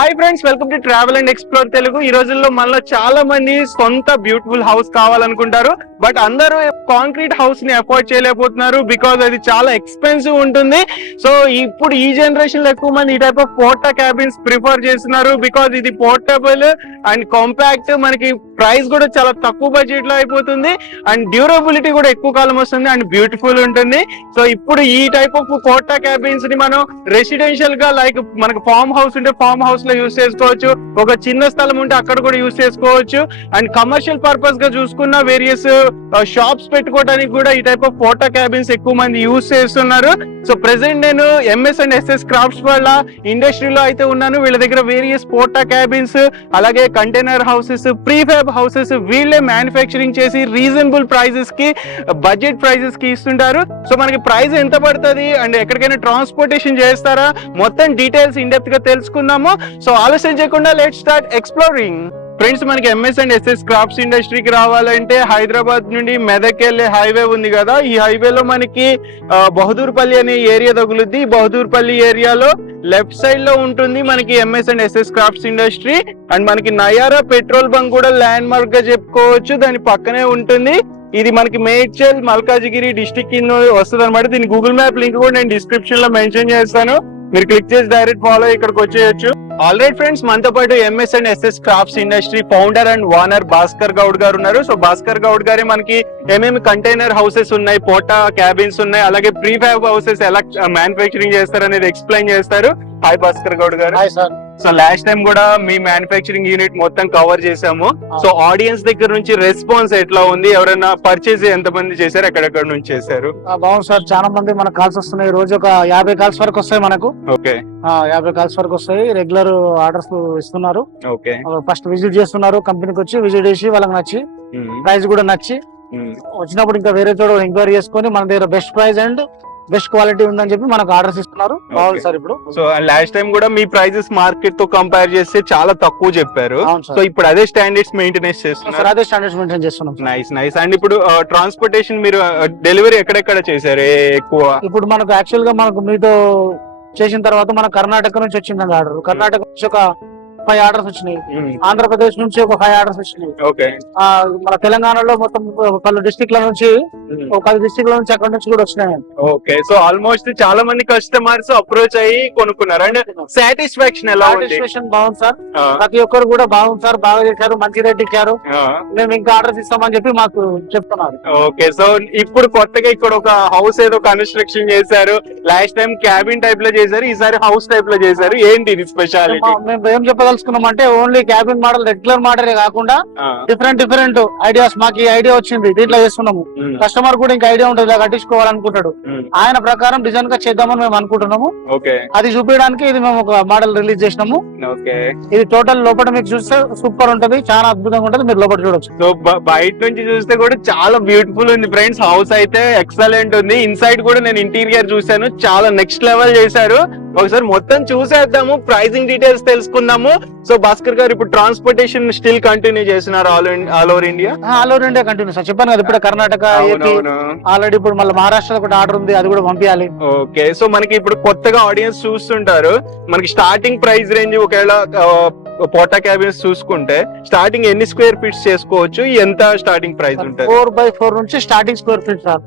Hi friends, welcome to travel and explore Telugu. ఈ రోజుల్లో మనలో చాలా మంది సొంత బ్యూటిఫుల్ హౌస్ కావాలనుకుంటారు, బట్ అందరూ కాంక్రీట్ హౌస్ ని అఫోర్డ్ చేయలేకపోతున్నారు బికాజ్ అది చాలా ఎక్స్పెన్సివ్ ఉంటుంది. సో ఇప్పుడు ఈ జనరేషన్ లో ఎక్కువ మంది ఈ టైప్ ఆఫ్ పోర్టా క్యాబిన్స్ ప్రిఫర్ చేస్తున్నారు బికాజ్ ఇది పోర్టబుల్ అండ్ కాంపాక్ట్, మనకి ప్రైస్ కూడా చాలా తక్కువ బడ్జెట్ లో అయిపోతుంది అండ్ డ్యూరబిలిటీ కూడా ఎక్కువ కాలం వస్తుంది అండ్ బ్యూటిఫుల్ ఉంటుంది. సో ఇప్పుడు ఈ టైప్ ఆఫ్ పోర్టా క్యాబిన్స్ ని మనం రెసిడెన్షియల్ గా లైక్ మనకు ఫార్మ్ హౌస్ ఉంటే ఫార్మ్ హౌస్ లో యూస్ చేసుకోవచ్చు, ఒక చిన్న స్థలం ఉంటే అక్కడ కూడా యూస్ చేసుకోవచ్చు అండ్ కమర్షియల్ పర్పస్ గా చూసుకున్న వేరియస్ షాప్స్ పెట్టుకోవడానికి కూడా ఈ టైప్ ఆఫ్ పోర్టా క్యాబిన్స్ ఎక్కువ మంది యూస్ చేస్తున్నారు. సో ప్రెసెంట్ నేను ఎంఎస్ అండ్ ఎస్ఎస్ క్రాఫ్ట్స్ వాళ్ళ ఇండస్ట్రీలో అయితే ఉన్నాను. వీళ్ళ దగ్గర వేరియస్ పోర్టా క్యాబిన్స్ అలాగే కంటైనర్ హౌసెస్, ప్రీఫ్యాబ్ హౌసెస్ వీళ్ళే మ్యానుఫ్యాక్చరింగ్ చేసి రీజనబుల్ ప్రైజెస్ కి, బడ్జెట్ ప్రైజెస్ కి ఇస్తుంటారు. సో మనకి ప్రైస్ ఎంత పడుతుంది అండ్ ఎక్కడికైనా ట్రాన్స్పోర్టేషన్ చేస్తారా, మొత్తం డీటెయిల్స్ ఇన్ డెప్త్ గా తెలుసుకుందాము. సో ఆలస్యం చేయకుండా లెట్స్ స్టార్ట్ ఎక్స్ప్లోరింగ్. ఫ్రెండ్స్, మనకి ఎంఎస్ అండ్ ఎస్ఎస్ క్రాఫ్ట్స్ ఇండస్ట్రీకి రావాలంటే హైదరాబాద్ నుండి మెదక్ వెళ్ళే హైవే ఉంది కదా, ఈ హైవేలో మనకి బహదూర్పల్లి అనే ఏరియా తగులుద్ది. బహదూర్పల్లి ఏరియాలో లెఫ్ట్ సైడ్ లో ఉంటుంది మనకి MS and SS crafts industry and మనకి నయారా పెట్రోల్ బంక్ కూడా ల్యాండ్ మార్క్ గా చెప్పుకోవచ్చు, దాని పక్కనే ఉంటుంది. ఇది మనకి మేడ్చల్ మల్కాజిగిరి డిస్ట్రిక్ట్ కింద వస్తుంది అనమాట. దీని గూగుల్ మ్యాప్ లింక్ కూడా నేను డిస్క్రిప్షన్ లో మెన్షన్ చేస్తాను, మీరు క్లిక్ చేసి డైరెక్ట్ ఫాలో ఇక్కడికి వచ్చేయచ్చు. ఆల్రైట్ ఫ్రెండ్స్, మనతో పాటు MS and SS crafts industry founder and owner Bhaskar Goud గారు ఉన్నారు. సో భాస్కర్ గౌడ్ గారే మనకి ఏమేమి కంటైనర్ హౌసెస్ ఉన్నాయి, పోర్టా క్యాబిన్స్ ఉన్నాయి, అలాగే ప్రీఫ్యాబ్ హౌసెస్ ఎలా మ్యానుఫ్యాక్చరింగ్ చేస్తారు అనేది ఎక్స్ప్లెయిన్ చేస్తారు. హాయ్ భాస్కర్ గౌడ్ గారు. Hi sir. So last time కూడా మీ మ్యానుఫ్యాక్చరింగ్ యూనిట్ మొత్తం కవర్ చేసాము. సో ఆడియన్స్ దగ్గర నుంచి రెస్పాన్స్ ఎట్లా ఉంది, ఎవరైనా పర్చేజ్ ఎంత మంది చేశారు, ఎక్కడెక్కడ నుంచి చేశారు? బాగుంది సార్, చాలా మంది మనకు కాల్స్ వస్తున్నాయి. రోజు ఒక 50 కాల్స్ వరకు వస్తాయి మనకు. ఓకే, 50 కాల్స్ వరకు వస్తాయి. రెగ్యులర్ ఆర్డర్స్ ఇస్తున్నారు. ఓకే, ఫస్ట్ విజిట్ చేస్తున్నారు, కంపెనీకి వచ్చి విజిట్ చేసి వాళ్ళకి నచ్చి ప్రైస్ కూడా నచ్చి వచ్చినప్పుడు ఇంకా వేరే చోట ఎంక్వైరీ చేసుకొని మన దగ్గర best price and best quality ఉందని చెప్పి మనకు ఆర్డర్స్ ఇస్తున్నారు. బాగుంది సార్. ఇప్పుడు సో లాస్ట్ టైం కూడా మీ ప్రైజెస్ మార్కెట్ తో కంపేర్ చేస్తే చాలా తక్కువ చెప్పారు. సో ఇప్పుడు అదే స్టాండర్డ్స్ మెయింటెనెన్స్ చేస్తున్నారు. అదే స్టాండర్డ్స్ మెయింటైన్ చేస్తున్నాం. Nice nice. అండ్ ఇప్పుడు ట్రాన్స్పోర్టేషన్ మీరు డెలివరీ ఎక్కడెక్కడ చేశారు ఎక్కువ? ఇప్పుడు మనకు యాక్చువల్ గా మనకు మీతో చేసిన తర్వాత మన కర్ణాటక నుంచి వచ్చిందండి ఆర్డర్. కర్ణాటక నుంచి ఒక 5 ఆర్డర్స్ వచ్చినాయి, ఆంధ్రప్రదేశ్ నుంచి ఒక 5 ఆర్డర్స్ వచ్చినాయి. మన తెలంగాణలో మొత్తం పలు డిస్ట్రిక్ట్ల నుంచి ఒక 10 డిస్ట్రిక్ట్ల నుంచి అక్కడ నుంచి కూడా వచ్చినాయి. ఓకే, సో ఆల్మోస్ట్ చాలా మంది కస్టమర్స్ అప్రోచ్ అయ్యి కొనుక్కున్నారు. అండ్ సాటిస్ఫాక్షన్ ఎలా ఉంది? సాటిస్ఫాక్షన్ బాగుంది సార్, ప్రతి ఒక్కరు కూడా బాగుంది సార్, బాగా చేశారు, మంచి రేట్ ఇచ్చారు, మేము ఇంకా ఆర్డర్స్ ఇస్తామని చెప్పి మాకు చెప్తున్నారు. ఓకే, సో ఇప్పుడు కొత్తగా ఇక్కడ ఒక హౌస్ ఏదో కన్స్ట్రక్షన్ చేశారు. లాస్ట్ టైం క్యాబిన్ టైప్ లో చేశారు, ఈసారి హౌస్ టైప్ లో చేశారు. ఏంటి ఇది స్పెషాలిటీ? మేము ఏం చెప్పదలుచుకున్నామంటే only cabin model, regular model కాకుండా డిఫరెంట్ ఐడియాస్. మాకు ఈ ఐడియా వచ్చింది, దీంట్లో చేస్తున్నాము. కస్టమర్ కూడా ఇంకా ఐడియా ఉంటుంది, కట్టించుకోవాలనుకుంటాడు. ఆయన ప్రకారం డిజైన్ గా చేద్దామని మేము అనుకుంటున్నాము. అది చూపించడానికి ఇది మేము ఒక మోడల్ రిలీజ్ చేసినాము. ఇది టోటల్ లోపల మీకు చూస్తే సూపర్ ఉంటది, చాలా అద్భుతంగా ఉంటది, మీరు లోపల చూడొచ్చు. సో బయట నుంచి చూస్తే కూడా చాలా బ్యూటిఫుల్ ఉంది ఫ్రెండ్స్. హౌస్ అయితే ఎక్సలెంట్ ఉంది. ఇన్సైడ్ కూడా నేను ఇంటీరియర్ చూసాను, చాలా నెక్స్ట్ లెవెల్ చేశారు. ఒకసారి మొత్తం చూసేద్దాము, ప్రైసింగ్ డీటెయిల్స్ తెలుసుకుందాము. సో భాస్కర్ గారు, ఇప్పుడు ట్రాన్స్పోర్టేషన్ స్టిల్ కంటిన్యూ చేస్తున్నారు all over India? All over India continue sir. చెప్పాను కదా, ఇప్పుడు కర్ణాటక, ఏపీ, ఆల్రెడీ ఇప్పుడు మళ్ళీ మహారాష్ట్రలో కూడా ఆర్డర్ ఉంది, అది కూడా పంపించాలి. ఓకే, సో మనకి ఇప్పుడు కొత్తగా ఆడియన్స్ చూస్తుంటారు, మనకి స్టార్టింగ్ ప్రైస్ రేంజ్ ఒకవేళ పోర్టా క్యాబిన్స్ చూసుకుంటే స్టార్టింగ్ ఎన్ని స్క్వేర్ ఫీట్స్ చేసుకోవచ్చు, ఎంత స్టార్టింగ్ ప్రైస్ ఉంటుంది? 4x4 నుంచి starting square feet sir.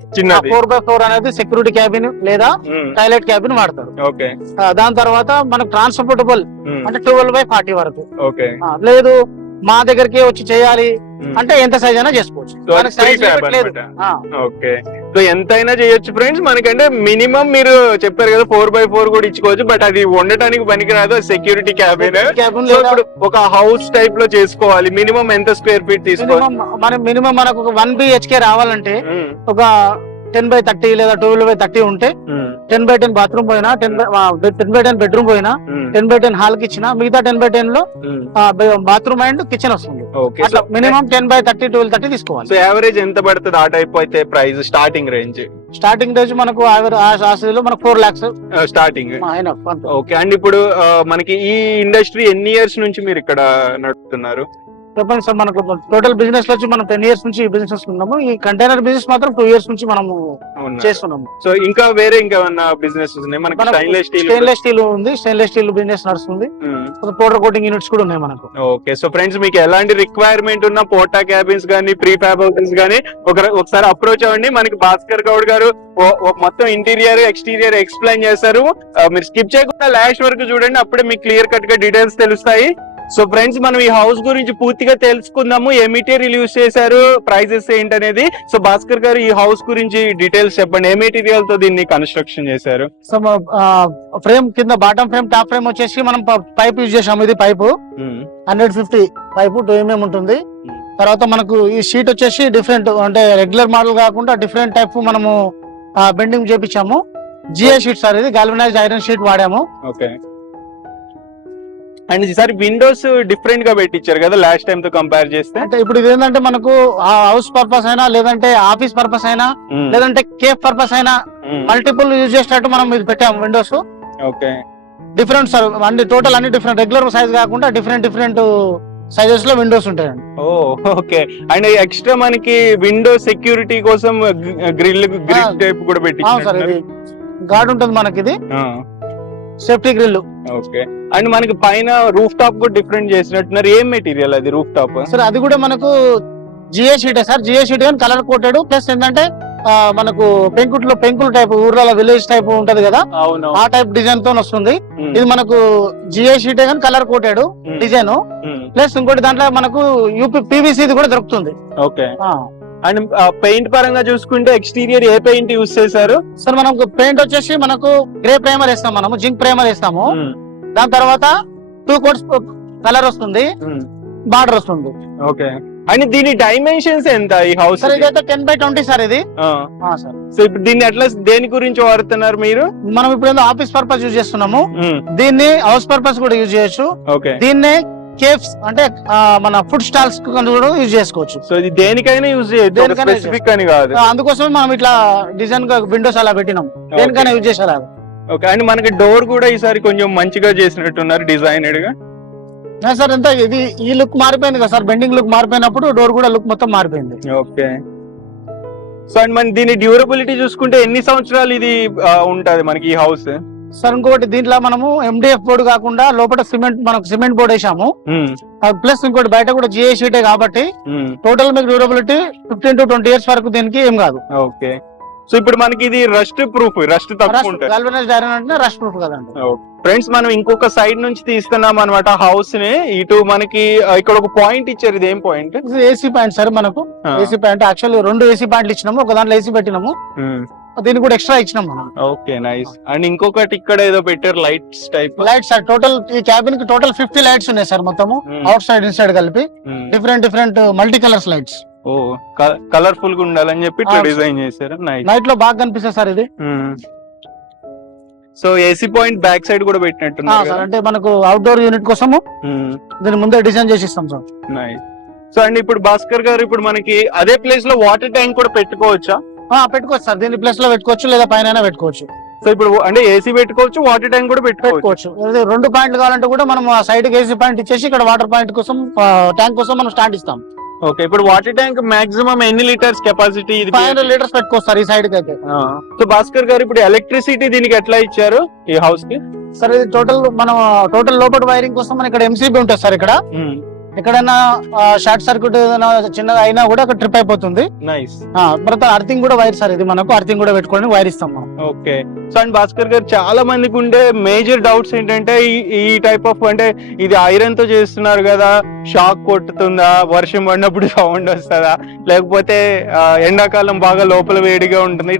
4x4 అనేది సెక్యూరిటీ క్యాబిన్ లేదా టాయిలెట్ క్యాబిన్ వాడతారు. ఓకే, దాని తర్వాత మనకు ట్రాన్స్పోర్టబుల్ అంటే 12x40 వరకు. ఓకే, లేదు మా దగ్గరికి వచ్చి చేయాలి అంటే ఎంత సైజ్ అయినా చేసుకోవచ్చు. ఓకే, సో ఎంతైనా చేయొచ్చు ఫ్రెండ్స్. మనకంటే మినిమం మీరు చెప్పారు కదా 4x4 కూడా ఇచ్చుకోవచ్చు, బట్ అది ఉండటానికి పనికిరాదు, సెక్యూరిటీ క్యాబిన్. ఇప్పుడు ఒక హౌస్ టైప్ లో చేసుకోవాలి, మినిమం ఎంత స్క్వేర్ ఫీట్ తీసుకోవాలి? మనం మినిమం మనకు ఒక 1 BHK రావాలంటే ఒక 10x30 లేదా 12x30 ఉంటే 10x10 బాత్రూమ్ పోయినా, 10x10 బెడ్రూమ్ పోయినా, 10x10 హాల్ కి ఇచ్చిన, మిగతా 10x10 లో బాత్రూమ్ అండ్ కిచెన్ వస్తుంది. అట్లా మినిమం 10x30 12x30 తీసుకోవాలి. సో యావరేజ్ ఎంత పడుతుంది ఆ టైప్ అయితే ప్రైస్? స్టార్టింగ్ రేంజ్ మనకు మనకు 4 lakhs స్టార్టింగ్. ఓకే, అండ్ ఇప్పుడు మనకి ఈ ఇండస్ట్రీ ఎన్ని ఇయర్స్ నుంచి మీరు ఇక్కడ నడుపుతున్నారు? చెప్పండి సార్, మనకు టోటల్ బిజినెస్ వచ్చి మనం 10 years నుంచి బిజినెస్ ఉన్నాము. ఈ కంటైనర్ బిజినెస్ మాత్రం 2 years నుంచి మనము చేస్తున్నాము. సో ఇంకా వేరే ఇంకేమన్నా బిజినెస్ ఉన్నాయి మనకి? స్టెయిన్లెస్ స్టీల్ ఉంది, స్టెయిన్లెస్ స్టీల్ బిజినెస్ నడుస్తుంది. పౌడర్ కోటింగ్ యూనిట్స్ కూడా ఉన్నాయి మనకు. ఓకే, సో ఫ్రెండ్స్ మీకు ఎలాంటి రిక్వైర్మెంట్ ఉన్న పోర్టా క్యాబిన్స్ గానీ ప్రీ ఫ్యాబ్ హౌసెస్ గానీ ఒకసారి అప్రోచ్ అవ్వండి. మనకి భాస్కర్ గౌడ్ గారు మొత్తం ఇంటీరియర్ ఎక్స్టీరియర్ ఎక్స్ప్లెయిన్ చేశారు. మీరు స్కిప్ చేయకుండా లాస్ట్ వరకు చూడండి, అప్పుడే మీకు క్లియర్ కట్ గా డీటెయిల్స్ తెలుస్తాయి. సో ఫ్రెండ్స్ మనం ఈ హౌస్ గురించి పూర్తిగా తెలుసుకుందాము. ఏ మెటీరియల్ యూజ్ చేశారు, ప్రైజెస్ ఏంటనేది. సో భాస్కర్ గారు ఈ హౌస్ గురించి డీటెయిల్స్ చెప్పండి. ఏ మెటీరియల్ తో దీన్ని కన్స్ట్రక్షన్ చేశారు? సో ఫ్రేమ్ కింద బాటమ్ ఫ్రేమ్, టాప్ ఫ్రేమ్ వచ్చేసి మనం పైప్ యూజ్ చేసాము. ఇది పైపు 150 పైపు 2 mm ఉంటుంది. తర్వాత మనకు ఈ షీట్ వచ్చేసి డిఫరెంట్, అంటే రెగ్యులర్ మోడల్ కాకుండా డిఫరెంట్ టైప్ మనము బెండింగ్ చేపించాము. జిఐ షీట్ సార్, ఇది గాల్వనైజ్డ్ ఐరన్ షీట్ వాడాము. ఓకే, అండ్ ఈసారి విండోస్ డిఫరెంట్ గా పెట్టించారు కదా లాస్ట్ టైం తో కంపేర్ చేస్తే. అంటే ఇప్పుడు ఇది ఏంటంటే మనకు హౌస్ పర్పస్ అయినా, లేదంటే ఆఫీస్ పర్పస్ అయినా, లేదంటే కేఫ్ పర్పస్ అయినా మల్టిపుల్ యూజ్ చేసేటట్టు మనం ఇది పెట్టాము విండోస్. ఓకే, డిఫరెంట్ సార్, అన్ని టోటల్ అన్ని డిఫరెంట్, రెగ్యులర్ సైజ్ కాకుండా డిఫరెంట్ సైజెస్ లో విండోస్ ఉంటాయండి. ఓకే, అండ్ ఎక్స్ట్రా మనకి విండో సెక్యూరిటీ కోసం గ్రిల్ టైప్ కూడా పెట్టించాం సార్. ఇది గార్డ్ ఉంటుంది మనకి, ఇది సేఫ్టీ గ్రిల్. ఓకే, అండ్ మనకి పైన రూఫ్ టాప్ కూడా డిఫరెంట్ చేసినట్టున్నారు. ఏం మెటీరియల్ అది రూఫ్ టాప్? సార్ అది కూడా మనకు GA sheet sir. GA sheet కానీ కలర్ కోటెడ్, ప్లస్ ఏంటంటే మనకు పెంకులు టైప్, ఊర్లలో విలేజ్ టైప్ ఉంటది కదా, ఆ టైప్ డిజైన్ తో వస్తుంది. ఇది మనకు జిఏ షీట్ కానీ కలర్ కోటెడ్ డిజైన్, ప్లస్ ఇంకోటి దాంట్లో మనకు యూపీ పీవీసీ కూడా దొరుకుతుంది. ఓకే, అండ్ పెయింట్ పరంగా చూసుకుంటే ఎక్స్టీరియర్ ఏ పెయింట్ యూజ్ చేశారు? సార్ మనకు పెయింట్ వచ్చేసి మనకు గ్రే ప్రైమర్ వేస్తాం, మనము జింక్ ప్రైమర్ వేస్తాము. దాని తర్వాత 2 coats కలర్ వస్తుంది, బార్డర్ వస్తుంది. ఓకే, అండ్ దీని డైమెన్షన్స్ ఎంత ఈ హౌస్? సార్ ఇదైతే 10x20 సార్ ఇది. సార్, సో ఇప్పుడు దీన్ని ఎట్లా, దేని గురించి వాడుతున్నారు మీరు? మనం ఇప్పుడు ఆఫీస్ పర్పస్ యూజ్ చేస్తున్నాము, దీన్ని హౌస్ పర్పస్ కూడా యూజ్ చేయొచ్చు. ఓకే, దీన్నే కేఫ్స్ అంటే మన ఫుడ్ స్టాల్స్ కూడా యూజ్ చేసుకోవచ్చు. సో ఇది దేనికైనా యూజ్ చేయొచ్చు, స్పెసిఫిక్ అని కాదు. అందుకోసం మనం ఇట్లా డిజైన్ గా విండోస్ అలా పెట్టినాం, దేనికైనా యూజ్ చేసేలా. ఓకే, అండ్ మనకి డోర్ కూడా ఈసారి కొంచెం మంచిగా చేసినట్టున్నారు, డిజైనెడ్ గా. సార్ ఎంత ఇది, ఈ లుక్ మారిపోయింది కదా సార్, బెండింగ్ లుక్ మారిపోయినప్పుడు డోర్ కూడా లుక్ మొత్తం మారిపోయింది. ఓకే, సో అండ్ మన దీని డ్యూరబిలిటీ చూసుకుంటే ఎన్ని సంవత్సరాలు ఇది ఉంటది మనకి ఈ హౌస్? సార్ ఇంకోటి దీంట్లో మనము MDF బోర్డు కాకుండా లోపల సిమెంట్ బోర్డు వేసాము. ప్లస్ ఇంకోటి బయట కూడా జిఐ షీటే కాబట్టి టోటల్ మీకు డ్యూరబిలిటీ 15 to 20 years వరకు దీనికి ఏం కాదు. ఓకే, సో ఇప్పుడు మనకి ఇది రస్ట్ ప్రూఫ్, రస్ట్ తక్కువ ఉంటుంది. గాల్వనైజ్డ్ ఐరన్ అంటే రస్ట్ ప్రూఫ్ కదండి. ఫ్రెండ్స్ మనం ఇంకొక సైడ్ నుంచి తీస్తున్నాం అనమాట హౌస్ ని. ఇటు మనకి ఇక్కడ ఒక పాయింట్ ఇచ్చారు, ఇది ఏం పాయింట్? AC point sir. మనకు ఏసీ పాయింట్ యాక్చువల్లీ 2 ఏసీ పాయింట్లు ఇచ్చినాము, ఒక దాంట్లో ఏసీ పెట్టినాము, దీనికి కూడా ఎక్స్ట్రా ఇచ్చినాం మనం. Okay, nice. అండ్ ఇంకొకటి ఇక్కడ ఏదో పెట్టారు, lights type. Lights sir, total ఈ క్యాబిన్ కి టోటల్ 50 లైట్స్ ఉన్నాయి సార్ మొత్తము, అవుట్ సైడ్ ఇన్సైడ్ కలిపి డిఫరెంట్ మల్టీ కలర్స్ లైట్స్. ఓ, కలర్ఫుల్ గా ఉండాలని చెప్పి ఇట్లా డిజైన్ చేశారు. నైట్ లో బాగా కనిపిస్తుంది సార్ ఇది. So AC point back side కూడా పెట్టినట్టున్నారు సార్, అంటే మనకు అవుట్డోర్ యూనిట్ కోసము దీని ముందే డిజైన్ చేసి ఇస్తాం సార్. నైస్. సో అండ్ ఇప్పుడు భాస్కర్ గారు, ఇప్పుడు మనకి అదే ప్లేస్ లో వాటర్ ట్యాంక్ కూడా పెట్టుకోవచ్చా? పెట్టుకోవచ్చు సార్, దీని ప్లేస్ లో పెట్టుకోవచ్చు, లేదా పైన పెట్టుకోవచ్చు. సో ఇప్పుడు అంటే ఏసీ పెట్టుకోవచ్చు, వాటర్ ట్యాంక్ కూడా పెట్టుకోవచ్చు. 2 పాయింట్లు కావాలంటే కూడా మనం ఆ సైడ్ కి ఏసీ పాయింట్ ఇచ్చేసి ఇక్కడ వాటర్ పాయింట్ కోసం, ట్యాంక్ కోసం మనం స్టాండ్ ఇస్తాం. ఓకే, ఇప్పుడు వాటర్ ట్యాంక్ మాక్సిమం ఎన్ని లీటర్స్ కెపాసిటీ? 500 లీటర్స్ పెట్టుకోవచ్చు ఈ సైడ్ కి అయితే. సో భాస్కర్ గారు, ఇప్పుడు ఎలక్ట్రిసిటీ దీనికి ఎట్లా ఇచ్చారు ఈ హౌస్ కి? సార్ ఇది టోటల్ లోపల వైరింగ్ కోసం మన ఇక్కడ MCB ఉంటుంది సార్. ఇక్కడ ఎక్కడైనా షార్ట్ సర్క్యూట్ ఏదైనా చిన్నగా అయినా కూడా అక్కడ ట్రిప్ అయిపోతుంది. నైస్. తర్వాత అర్థింగ్ కూడా వైర్ సార్, ఇది మనకు అర్థింగ్ కూడా పెట్టుకొని వైర్ ఇస్తాం మనం. ఓకే, సో అండ్ భాస్కర్ గారు, చాలా మందికి ఉండే మేజర్ డౌట్స్ ఏంటంటే ఈ టైప్ ఆఫ్, అంటే ఇది ఐరన్ తో చేస్తున్నారు కదా, షాక్ కొట్టుతుందా, వర్షం పడినప్పుడు సౌండ్ వస్తుందా, లేకపోతే ఎండాకాలం బాగా లోపల వేడిగా ఉంటుంది,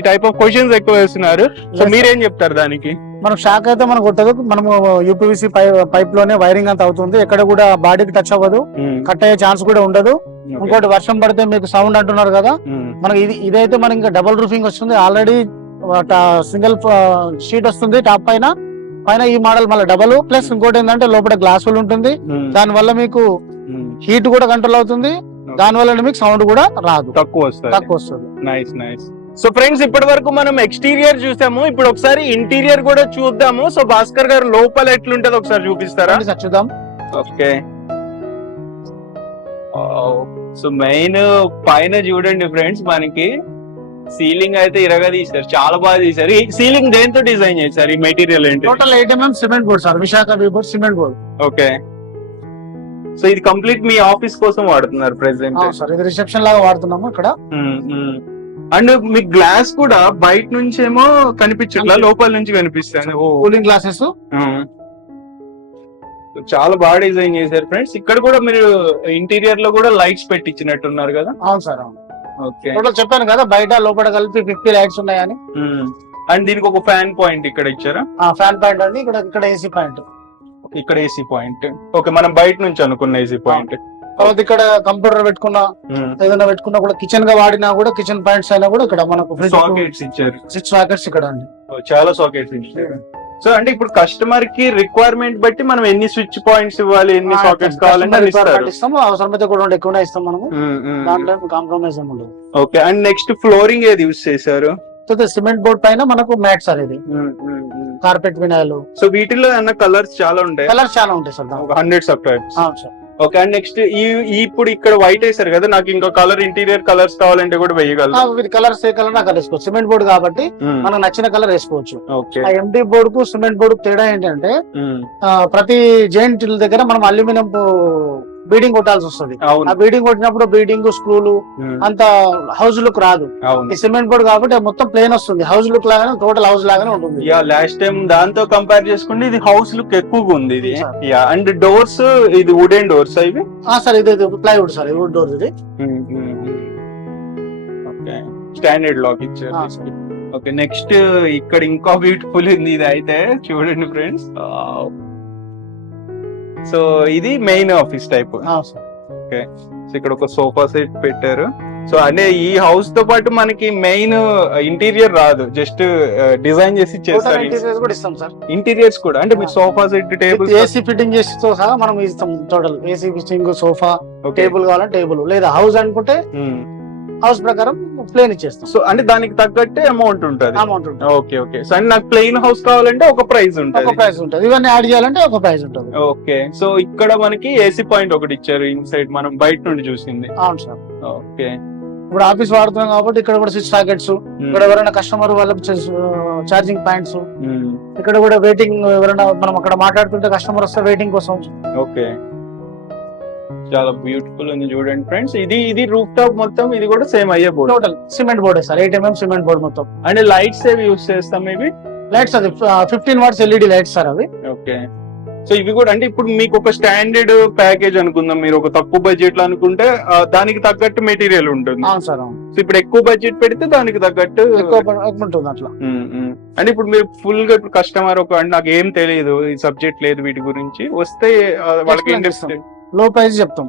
ఈ టైప్ ఆఫ్ క్వశ్చన్స్ ఎక్కువ వేస్తున్నారు. సో మీరేం చెప్తారు దానికి? మనకు షాక్ అయితే మనకు కొట్టదు, మనము యూపీవీసీ పైప్ లోనే వైరింగ్ అంతా అవుతుంది, ఎక్కడ కూడా బాడీకి టచ్ అవ్వదు, కట్ అయ్యే ఛాన్స్ కూడా ఉండదు. ఇంకోటి వర్షం పడితే మీకు సౌండ్ అంటున్నారు కదా, మనకి ఇదైతే మనకి ఇంకా డబుల్ రూఫింగ్ వస్తుంది. ఆల్రెడీ సింగిల్ షీట్ వస్తుంది టాప్ పైన ఈ మోడల్ మళ్ళీ డబల్, ప్లస్ ఇంకోటి ఏంటంటే లోపల గ్లాసులు ఉంటుంది, దాని వల్ల మీకు హీట్ కూడా కంట్రోల్ అవుతుంది, దాని వల్ల మీకు సౌండ్ కూడా రాదు, తక్కువ వస్తుంది. Nice nice. సో ఫ్రెండ్స్, ఇప్పటి వరకు మనం ఎక్స్టీరియర్ చూసాము, ఇప్పుడు ఒకసారి ఇంటీరియర్ కూడా చూద్దాము. సో భాస్కర్ గారు, లోపల ఎట్లుంటది ఒకసారి చూపిస్తారా? చూద్దాం. ఓకే, సో మెయిన్ పైన చూడండి ఫ్రెండ్స్, మనకి సీలింగ్ అయితే ఇరగా తీశారు, చాలా బాగా తీశారు. ఈ సీలింగ్ దేంతో డిజైన్ చేశారు? ఈ మెటీరియల్ ఏంటి? Total 8 mm cement board sir, Visakha board cement board. Okay, so ఇది కంప్లీట్ మీ ఆఫీస్ కోసం వాడుతున్నారు ప్రెసెంట్? సార్ ఇది రిసెప్షన్ లాగా వాడుతున్నాము ఇక్కడ. అండ్ మీ గ్లాస్ కూడా బయట నుంచి ఏమో కనిపించట్లా, లోపల నుంచి కనిపిస్తాను. కూలింగ్ గ్లాసెస్ చాలా బాగా డిజైన్ చేశారు ఫ్రెండ్స్. ఇక్కడ కూడా మీరు ఇంటీరియర్ లో కూడా లైట్స్ పెట్టించినట్టున్నారు కదా? అవును సార్, అవును. ఓకే, టోటల్ చెప్పాను కదా బయట లోపల కలిపి 50 లైట్స్ ఉన్నాయని. అండ్ దీనికి ఒక ఫ్యాన్ పాయింట్ ఇక్కడ ఇచ్చారా? ఫ్యాన్ పాయింట్ అండి, ఇక్కడ ఏసీ పాయింట్. ఇక్కడ ఏసీ పాయింట్. ఓకే, మనం బయట నుంచి అనుకున్న ఏసీ పాయింట్. తర్వాత ఇక్కడ కంప్యూటర్ పెట్టుకున్నా, ఏదైనా పెట్టుకున్నా కూడా, కిచెన్ గా వాడినా కూడా, కిచెన్ పాయింట్స్ అయినా కూడా ఇక్కడ మనకు సాకెట్స్ ఇచ్చారు. 6 సాకెట్స్ ఇక్కడ అండి. చాలా సాకెట్స్ ఇచ్చారు. సో అంటే ఇప్పుడు కస్టమర్ కి రిక్వైర్మెంట్ బట్టి మనం ఎన్ని స్విచ్ పాయింట్స్ ఇవ్వాలి, ఎన్ని సాకెట్స్ కావాలని ఇస్తాము. అవసరమైతే కూడా ఎక్కువ ఇస్తాం మనము, దాంట్లో కాంప్రమైజ్ ఉండదు. ఓకే, అండ్ నెక్స్ట్ ఫ్లోరింగ్ ఏది యూస్ చేశారు? సిమెంట్ బోర్డ్ పైన మనకు మ్యాట్ సార్, ఇది కార్పెట్ వినాయలు. సో వీటిలో అన్న కలర్స్ చాలా ఉంటాయి? కలర్స్ చాలా ఉంటాయి sir, 100 of types. Sir. Okay, and next ఇప్పుడు ఇక్కడ వైట్ వేసారు కదా, నాకు ఇంకా కలర్ ఇంటీరియర్ కలర్స్ కావాలంటే కూడా వేయగలరు? కలర్స్ ఏ కలర్ నాకు వేసుకోవచ్చు, సిమెంట్ బోర్డు కాబట్టి మనకు నచ్చిన కలర్ వేసుకోవచ్చు. ఓకే, ఆ ఎండి బోర్డు కు సిమెంట్ బోర్డు తేడా ఏంటంటే, ప్రతి జాయింట్ దగ్గర మనం అల్యూమినియం బీడింగ్ కొట్టాల్సి వస్తుంది. ఆ బీడింగ్ కొట్టినప్పుడు బీడింగ్ స్క్రూలు అంత హౌస్ లుక్ రాదు. ఈ సిమెంట్ బోర్డు కాబట్టి మొత్తం ప్లేన్ వస్తుంది, హౌస్ లుక్ లాగానే, టోటల్ హౌస్ లాగానే ఉంటుంది. లాస్ట్ టైం దాంతో కంపేర్ చేసుకుంటే ఇది హౌస్ లుక్ ఎక్కువగా ఉంది ఇది. అండ్ డోర్స్ ఇది వుడెన్ డోర్స్ ఇవి? సార్ ఇది ప్లైవుడ్ సార్, వుడ్ డోర్ ఇది. ఓకే, స్టాండర్డ్ లాక్ ఇచ్చారు. ఓకే, నెక్స్ట్ ఇక్కడ ఇంకా బ్యూటిఫుల్ ఉంది ఇది అయితే, చూడండి ఫ్రెండ్స్. సో ఇది main office type. Okay, so ఇక్కడ ఒక సోఫా సెట్ పెట్టారు. సో అంటే ఈ హౌస్ తో పాటు మనకి మెయిన్ ఇంటీరియర్ రాదు, జస్ట్ డిజైన్ చేసి చేస్తారు. ఇంటీరియర్స్ కూడా అంటే మీరు sofa set, table, AC fitting చేసి సహా మనం ఇస్తాం. Total AC fitting, sofa, table కావాలంటే టేబుల్, లేదా హౌస్ అనుకుంటే హౌస్ ప్రకారం ప్లేన్ ఇచ్చేస్తాం. సో అంటే దానికి తగ్గట్టే అమౌంట్ ఉంటుంది. Okay, okay. సో అంటే నాకు ప్లెయిన్ హౌస్ కావాలంటే ఒక ప్రైస్ ఉంటుంది, ఇవన్నీ యాడ్ చేయాలంటే ఒక ప్రైస్ ఉంటుంది. ఓకే, సో ఇక్కడ మనకి ఏసీ పాయింట్ ఒకటి ఇచ్చారు ఇన్సైడ్, మనం బయట నుండి చూసింది. అవును సార్. ఓకే, ఇప్పుడు ఆఫీస్ వాడుతున్నాం కాబట్టి ఇక్కడ కూడా 6 సాకెట్స్, ఇక్కడ ఎవరైనా కస్టమర్ వాళ్ళకి ఛార్జింగ్ పాయింట్స్, ఇక్కడ కూడా వెయిటింగ్, ఎవరైనా మనం అక్కడ మాట్లాడుతుంటే కస్టమర్ వస్తే వెయిటింగ్ కోసం. ఓకే, చాలా బ్యూటిఫుల్ ఉంది చూడండి ఫ్రెండ్స్. ఇది రూఫ్ టాప్ మొత్తం, ఇది కూడా సేమ్ అయ్యే board, total cement board sir, 8 mm cement board మొత్తం. అండ్ లైట్స్ ఏవి యూస్ చేస్తాం? ఇవి లైట్స్ అది 15 watts LED లైట్స్ సార్ అవి. ఓకే, సో ఇవి కూడా అంటే ఇప్పుడు మీకు ఒక స్టాండర్డ్ ప్యాకేజ్ అనుకుందాం, మీరు ఒక తక్కువ బడ్జెట్ లో అనుకుంటే దానికి తగ్గట్టు మెటీరియల్ ఉంటుంది. అవును సార్, అవును. సో ఇప్పుడు ఎక్కువ బడ్జెట్ పెడితే దానికి తగ్గట్టు ఉంటుంది అట్లా. అంటే ఇప్పుడు మీరు ఫుల్ గా ఇప్పుడు కస్టమర్ ఒక నాకు ఏం తెలియదు, ఈ సబ్జెక్ట్ లేదు వీటి గురించి, వస్తే వాళ్ళకి లో ప్రైస్ చెప్తాం,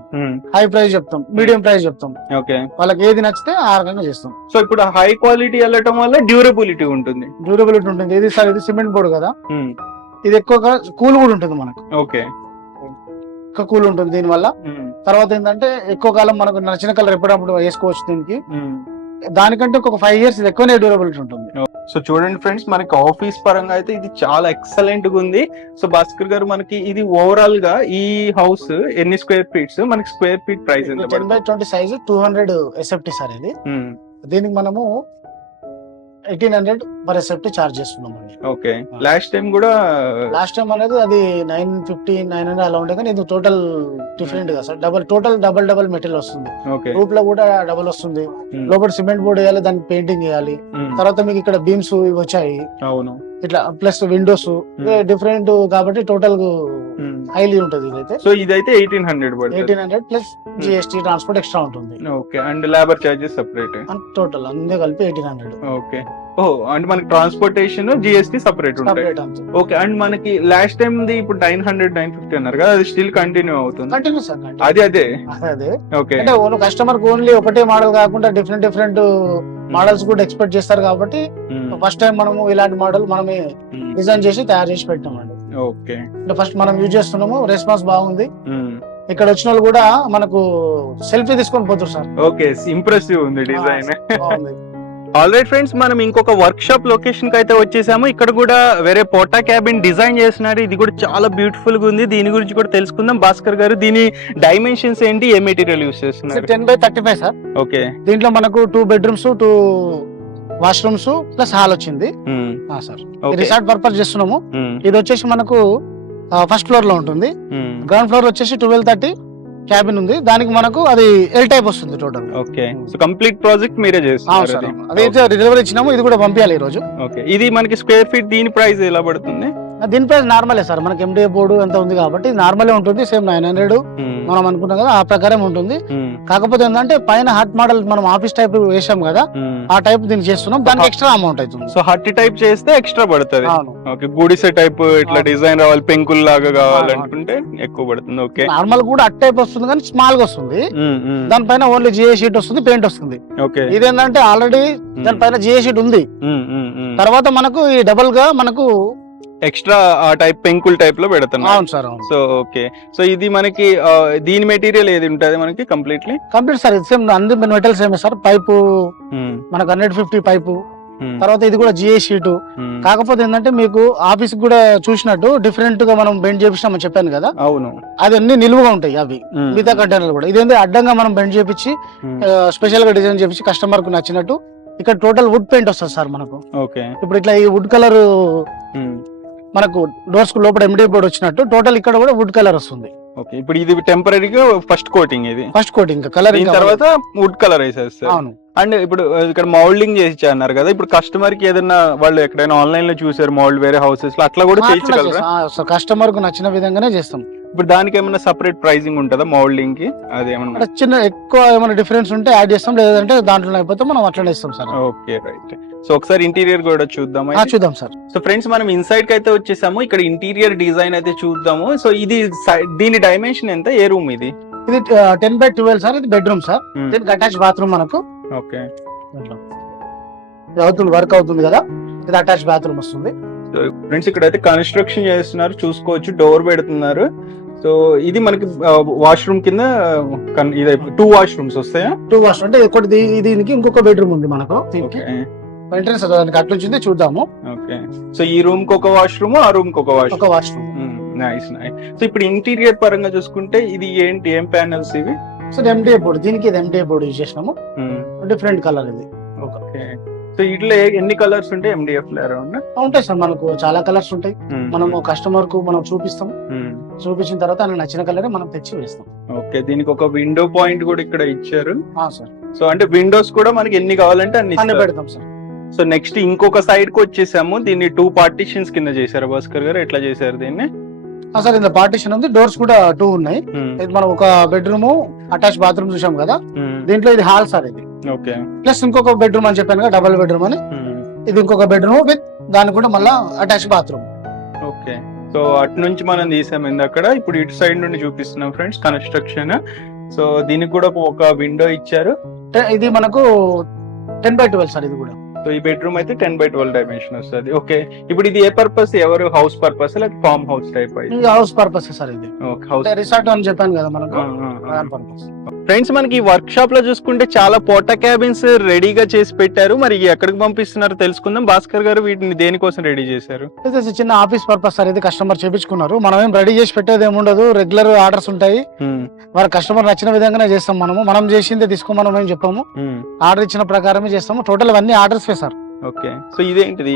హై ప్రైస్ చెప్తాం, మీడియం ప్రైస్ చెప్తాం. ఓకే, వాళ్ళకి ఏది నచ్చితే ఆ రకంగా చేస్తాం. సో ఇప్పుడు హై క్వాలిటీ వెళ్ళటం వల్ల డ్యూరబిలిటీ ఉంటుంది. ఇది సార్, ఇది సిమెంట్ బోర్డు కదా, ఇది ఎక్కువగా కూల్ కూడా ఉంటుంది మనకు. ఓకే, ఎక్కువ కూల్ ఉంటుంది దీని వల్ల. తర్వాత ఏంటంటే ఎక్కువ కాలం మనకు నచ్చిన కలర్ ఎప్పుడప్పుడు వేసుకోవచ్చు దీనికి. దానికంటే ఒక 5 years ఇది ఎక్కువనే డ్యూరబిలిటీ ఉంటుంది. సో చూడండి ఫ్రెండ్స్, మనకి ఆఫీస్ పరంగా అయితే ఇది చాలా ఎక్సలెంట్ గా ఉంది. సో భాస్కర్ గారు, మనకి ఇది ఓవరాల్ గా ఈ హౌస్ ఎన్ని స్క్వేర్ ఫీట్స్, మనకి స్క్వేర్ ఫీట్ ప్రైస్ ఎంత? 10x20 సైజ్, 200 SFT సార్ ఇది. దీనికి మనము 1800 per SFT చార్జ్ చేస్తున్నాం అండి. ఓకే, లాస్ట్ టైం అనేది అది 950, 900 అలా ఉండే, కానీ ఇది టోటల్ డిఫరెంట్ గా సార్, డబల్ మెటీరియల్ వస్తుంది. రూప్ లో కూడా డబల్ వస్తుంది. లోపల సిమెంట్ బోర్డ్ వేయాలి, దానికి పెయింటింగ్ వేయాలి. తర్వాత మీకు ఇక్కడ బీమ్స్ ఇవి వచ్చాయి, అవును, ఇట్లా ప్లస్ విండోస్ డిఫరెంట్ కాబట్టి టోటల్ హైలీ ఉంటుంది ఇదైతే. సో ఇదైతే 1800 ప్లస్ GST ట్రాన్స్పోర్ట్ ఎక్స్ట్రా ఉంటుంది. Okay, and labour charges separate, total అన్ని కలిపి 1800. ఓకే, అంటే మనకి ట్రాన్స్పోర్టేషన్, GST సెపరేట్ ఉంటాయి. ఓకే, అండ్ మనకి లాస్ట్ టైం ఇప్పుడు 900, 950 అన్నారు కదా, అది స్టిల్ కంటిన్యూ అవుతుంది? కంటిన్యూ సార్, అదే. ఓకే, అంటే కస్టమర్ ఓన్లీ ఒకటే మోడల్ కాకుండా డిఫరెంట్ మోడల్స్ కూడా ఎక్స్పెక్ట్ చేస్తారు కాబట్టి ఫస్ట్ టైం మనము ఇలాంటి మోడల్ మనమే డిజైన్ చేసి తయారు చేసి పెట్టామండి. ఓకే, ఫస్ట్ మనం యూజ్ చేస్తున్నాము, రెస్పాన్స్ బాగుంది. ఇక్కడ వచ్చిన వాళ్ళు కూడా మనకు సెల్ఫీ తీసుకొని పోతారు సార్. ఓకే, ఇంప్రెసివ్ ఉంది డిజైన్. ఆల్ రైట్ ఫ్రెండ్స్, మనం ఇంకొక వర్క్ షాప్ లొకేషన్ కి అయితే వచ్చేసాము. ఇక్కడ కూడా వేరే పోటా క్యాబిన్ డిజైన్ చేస్తున్నారు. ఇది కూడా చాలా బ్యూటిఫుల్ గా ఉంది. దీని గురించి కూడా తెలుసుకుందాం. భాస్కర్ గారు, దీని డైమెన్షన్స్ ఏంటి, ఏ మెటీరియల్ యూస్ చేస్తున్నారు? 10x35 sir. ఓకే, దీంట్లో మనకు 2 బెడ్రూమ్స్ 2 వాష్రూమ్స్ ప్లస్ హాల్ వచ్చింది సార్. రిసార్ట్ పర్పస్ చేస్తున్నాము. ఇది వచ్చేసి మనకు ఫస్ట్ ఫ్లోర్ లో ఉంటుంది. గ్రౌండ్ ఫ్లోర్ వచ్చేసి 1230 క్యాబిన్ ఉంది. దానికి మనకు అది ఎల్ టైప్ వస్తుంది total. Okay, so complete project మీరే చేస్తారు? అదైతే డెలివరీ ఇచ్చినాము. ఇది కూడా పంపించాలి ఈ రోజు. ఓకే, ఇది మనకి స్క్వేర్ ఫీట్ దీని ప్రైస్ ఎలా పడుతుంది? దీని ప్రైస్ నార్మలే సార్. మనకి ఎండిఏ బోర్డు ఎంత ఉంది కాబట్టి నార్మలే ఉంటుంది. సేమ్ 900 మనం అనుకున్నాం కదా, ఆ ప్రకారం ఉంటుంది. కాకపోతే ఏంటంటే పైన హార్ట్ మోడల్ మనం ఆఫీస్ టైప్ వేసాం కదా, ఆ టైప్ దీనికి చేస్తున్నాం. దానికి ఎక్స్ట్రా అమౌంట్ అవుతుంది. సో హార్ట్ టైప్ చేస్తే ఎక్స్ట్రా పడుతుంది. ఓకే, గుడిసె టైప్ ఇట్లా డిజైన్ రావాలి, పెంకుల్ లాగా కావాలనుకుంటే ఎక్కువ పడుతుంది. ఓకే, నార్మల్ కూడా అట్ టైప్ వస్తుంది కానీ స్మాల్ గా వస్తుంది. దానిపైన ఓన్లీ జిఏ షీట్ వస్తుంది, పెయింట్ వస్తుంది. ఓకే, ఇదేంటంటే ఆల్రెడీ దానిపైన జిఏ షీట్ ఉంది. తర్వాత మనకు ఈ డబుల్ గా మనకు ఎక్స్ట్రా ఆ టైప్ పెంకుల్ టైప్ లో పెడతాను. అవును సార్. సో ఓకే, సో ఇది మనకి దీని మెటీరియల్ ఏది ఉంటుంది మనకి? Complete sir. ఇది సేమ్ అన్ని మెటల్స్ ఏమే సార్. పైపు మనకు 150 పైపు, తర్వాత ఇది కూడా జిఏ షీట్. కాకపోతే ఏంటంటే మీకు ఆఫీస్ కూడా చూసినట్టు డిఫరెంట్ గా మనం బెండ్ చేపించామని చెప్పాను కదా. అవును, అది అన్ని నిలువుగా ఉంటాయి అవి మిగతా కంటైనర్లు కూడా. ఇదేంటి అడ్డంగా మనం బెండ్ చేపించి స్పెషల్ గా డిజైన్ చేపించి కస్టమర్ కు నచ్చినట్టు. ఇక్కడ టోటల్ వుడ్ పెయింట్ వస్తుంది సార్ మనకు. ఓకే, ఇప్పుడు ఇట్లా ఈ వుడ్ కలర్ మనకు డోర్స్ కు లోపల ఎండి బోర్డ్ వచ్చినట్టు టోటల్ ఇక్కడ కూడా వుడ్ కలర్ వస్తుంది. ఓకే, ఇప్పుడు ఇది టెంపరీగా ఫస్ట్ కోటింగ్, ఇది ఫస్ట్ కోటింగ్ కలర్, తర్వాత వుడ్ కలర్ వేసేస్తారు. అవును. అండ్ ఇప్పుడు ఇక్కడ మౌల్డింగ్ చేసి అన్నారు కదా, ఇప్పుడు కస్టమర్ కి ఏదైనా వాళ్ళు ఎక్కడైనా ఆన్లైన్ లో చూసారు మౌల్డ్ వేరే హౌసెస్ లో, అట్లా కూడా చేయించగలరా? కస్టమర్ కు నచ్చిన విధంగానే చేస్తాం. ఇప్పుడు దానికి ఏమైనా సెపరేట్ ప్రైజింగ్ ఉంటుందా మౌల్డింగ్ కి? అదేమన్నా చిన్న ఎక్కువ ఏమైనా డిఫరెన్స్ ఉంటే యాడ్ చేస్తాం, లేదంటే దాంట్లో అయిపోతే మనం అట్లనే ఇస్తాం సార్. Okay, right. సో ఒకసారి ఇంటీరియర్ కూడా చూద్దాం. చూద్దాం సార్. సో ఫ్రెండ్స్, మనం ఇన్సైడ్ కి అయితే వచ్చేసాము. ఇక్కడ ఇంటీరియర్ డిజైన్ అయితే చూద్దాము. సో ఇది దీని డైమెన్షన్ ఎంత? ఏ రూమ్ ఇది? ఇది 10x12 సార్. ఇది బెడ్రూమ్ సార్. దీనికి అటాచ్ బాత్రూమ్ మనకు. ఓకే, అవుతుంది, వర్క్ అవుతుంది కదా. ఇది అటాచ్ బాత్రూమ్ వస్తుంది. ఫ్రెండ్స్, ఇక్కడ అయితే కన్స్ట్రక్షన్ చేస్తున్నారు, చూసుకోవచ్చు. డోర్ పెడుతున్నారు. సో ఇది మనకి వాష్రూమ్ కింద ఇది 2 వాష్రూమ్స్ వస్తాయా? 2 వాష్రూమ్ అంటే ఒకటి దీనికి ఇంకొక బెడ్రూమ్ ఉంది మనకు. ఎంట్రన్స్ అట్లుంచింది, చూద్దాము. ఓకే, సో ఈ రూమ్ కి ఒక వాష్రూమ్, ఆ రూమ్ కి ఒక వాష్రూమ్. Nice nice. సో ఇప్పుడు ఇంటీరియర్ పరంగా చూసుకుంటే ఇది ఏంటి, ఏం ప్యానెల్స్ ఇవి? సో ఎండిఏ బోర్డు, దీనికి ఇది ఎండిఏ బోర్డు యూజ్ చేసినాము. డిఫరెంట్ కలర్ ఇది. ఓకే, సో ఇట్లా ఎన్ని కలర్స్ ఉంటాయి MDF లో అరౌండ్? ఉంటాయి సార్, మనకు చాలా కలర్స్ ఉంటాయి. మనము కస్టమర్ కు మనం చూపిస్తాం. చూపించిన తర్వాత ఆయన నచ్చిన కలర్ మనం తెచ్చి వేస్తాం. ఓకే, దీనికి ఒక విండో పాయింట్ కూడా ఇక్కడ ఇచ్చారు సార్. సో అంటే విండోస్ కూడా మనకి ఎన్ని కావాలంటే అన్ని పెడతాం సార్. సో నెక్స్ట్ ఇంకొక సైడ్ కి వచ్చేసాము. దీన్ని 2 పార్టీషన్స్ కింద చేశారు భాస్కర్ గారు, ఎట్లా చేశారు దీన్ని? సార్ ఇందులో పార్టీషన్ ఉంది, డోర్స్ కూడా 2 ఉన్నాయి. ఇది మనం ఒక బెడ్రూమ్ అటాచ్ బాత్రూమ్ చూసాం కదా, దీంట్లో ఇది హాల్ సార్ ఇది. ఓకే, ప్లస్ ఇంకొక బెడ్రూమ్ అని చెప్పాను కదా, డబుల్ బెడ్రూమ్ అని. ఇది ఇంకొక బెడ్రూమ్ విత్ దానికి కూడా మళ్ళా అటాచ్ బాత్రూమ్. ఓకే, సో అటు నుంచి మనం తీసాం అక్కడ. ఇప్పుడు ఇటు సైడ్ నుండి చూపిస్తున్నాం ఫ్రెండ్స్ కన్స్ట్రక్షన్. సో దీనికి కూడా ఒక విండో ఇచ్చారు. ఇది మనకు 10x12 సార్. ఇది కూడా సో ఈ బెడ్రూమ్ అయితే 10x12 డైమెన్షన్ వస్తుంది. ఓకే, ఇప్పుడు ఇది ఏ పర్పస్, ఎవరు హౌస్ పర్పస్ లేక farm house type? House purpose sir. ఇది రిసార్ట్ అని చెప్పాను కదా మనకు. ఫ్రెండ్స్, మనకి వర్క్ షాప్ లో చూసుకుంటే చాలా పోటా క్యాబిన్స్ రెడీగా చేసి పెట్టారు. మరి ఎక్కడికి పంపిస్తున్నారో తెలుసుకుందాం. భాస్కర్ గారు, వీటిని దేనికోసం రెడీ చేశారు? చిన్న ఆఫీస్ పర్పస్ సార్. ఇది కస్టమర్ చేపించుకున్నారు. మనం ఏం రెడీ చేసి పెట్టేది ఏముండదు, రెగ్యులర్ ఆర్డర్స్ ఉంటాయి. వారి కస్టమర్ నచ్చిన విధంగానే చేస్తాం. మనం చేసిందే తీసుకోమని మేము చెప్పాము. ఆర్డర్ ఇచ్చిన ప్రకారమే చేస్తాము. టోటల్ అన్ని ఆర్డర్స్ సార్. ఓకే, సో ఇదేంటిది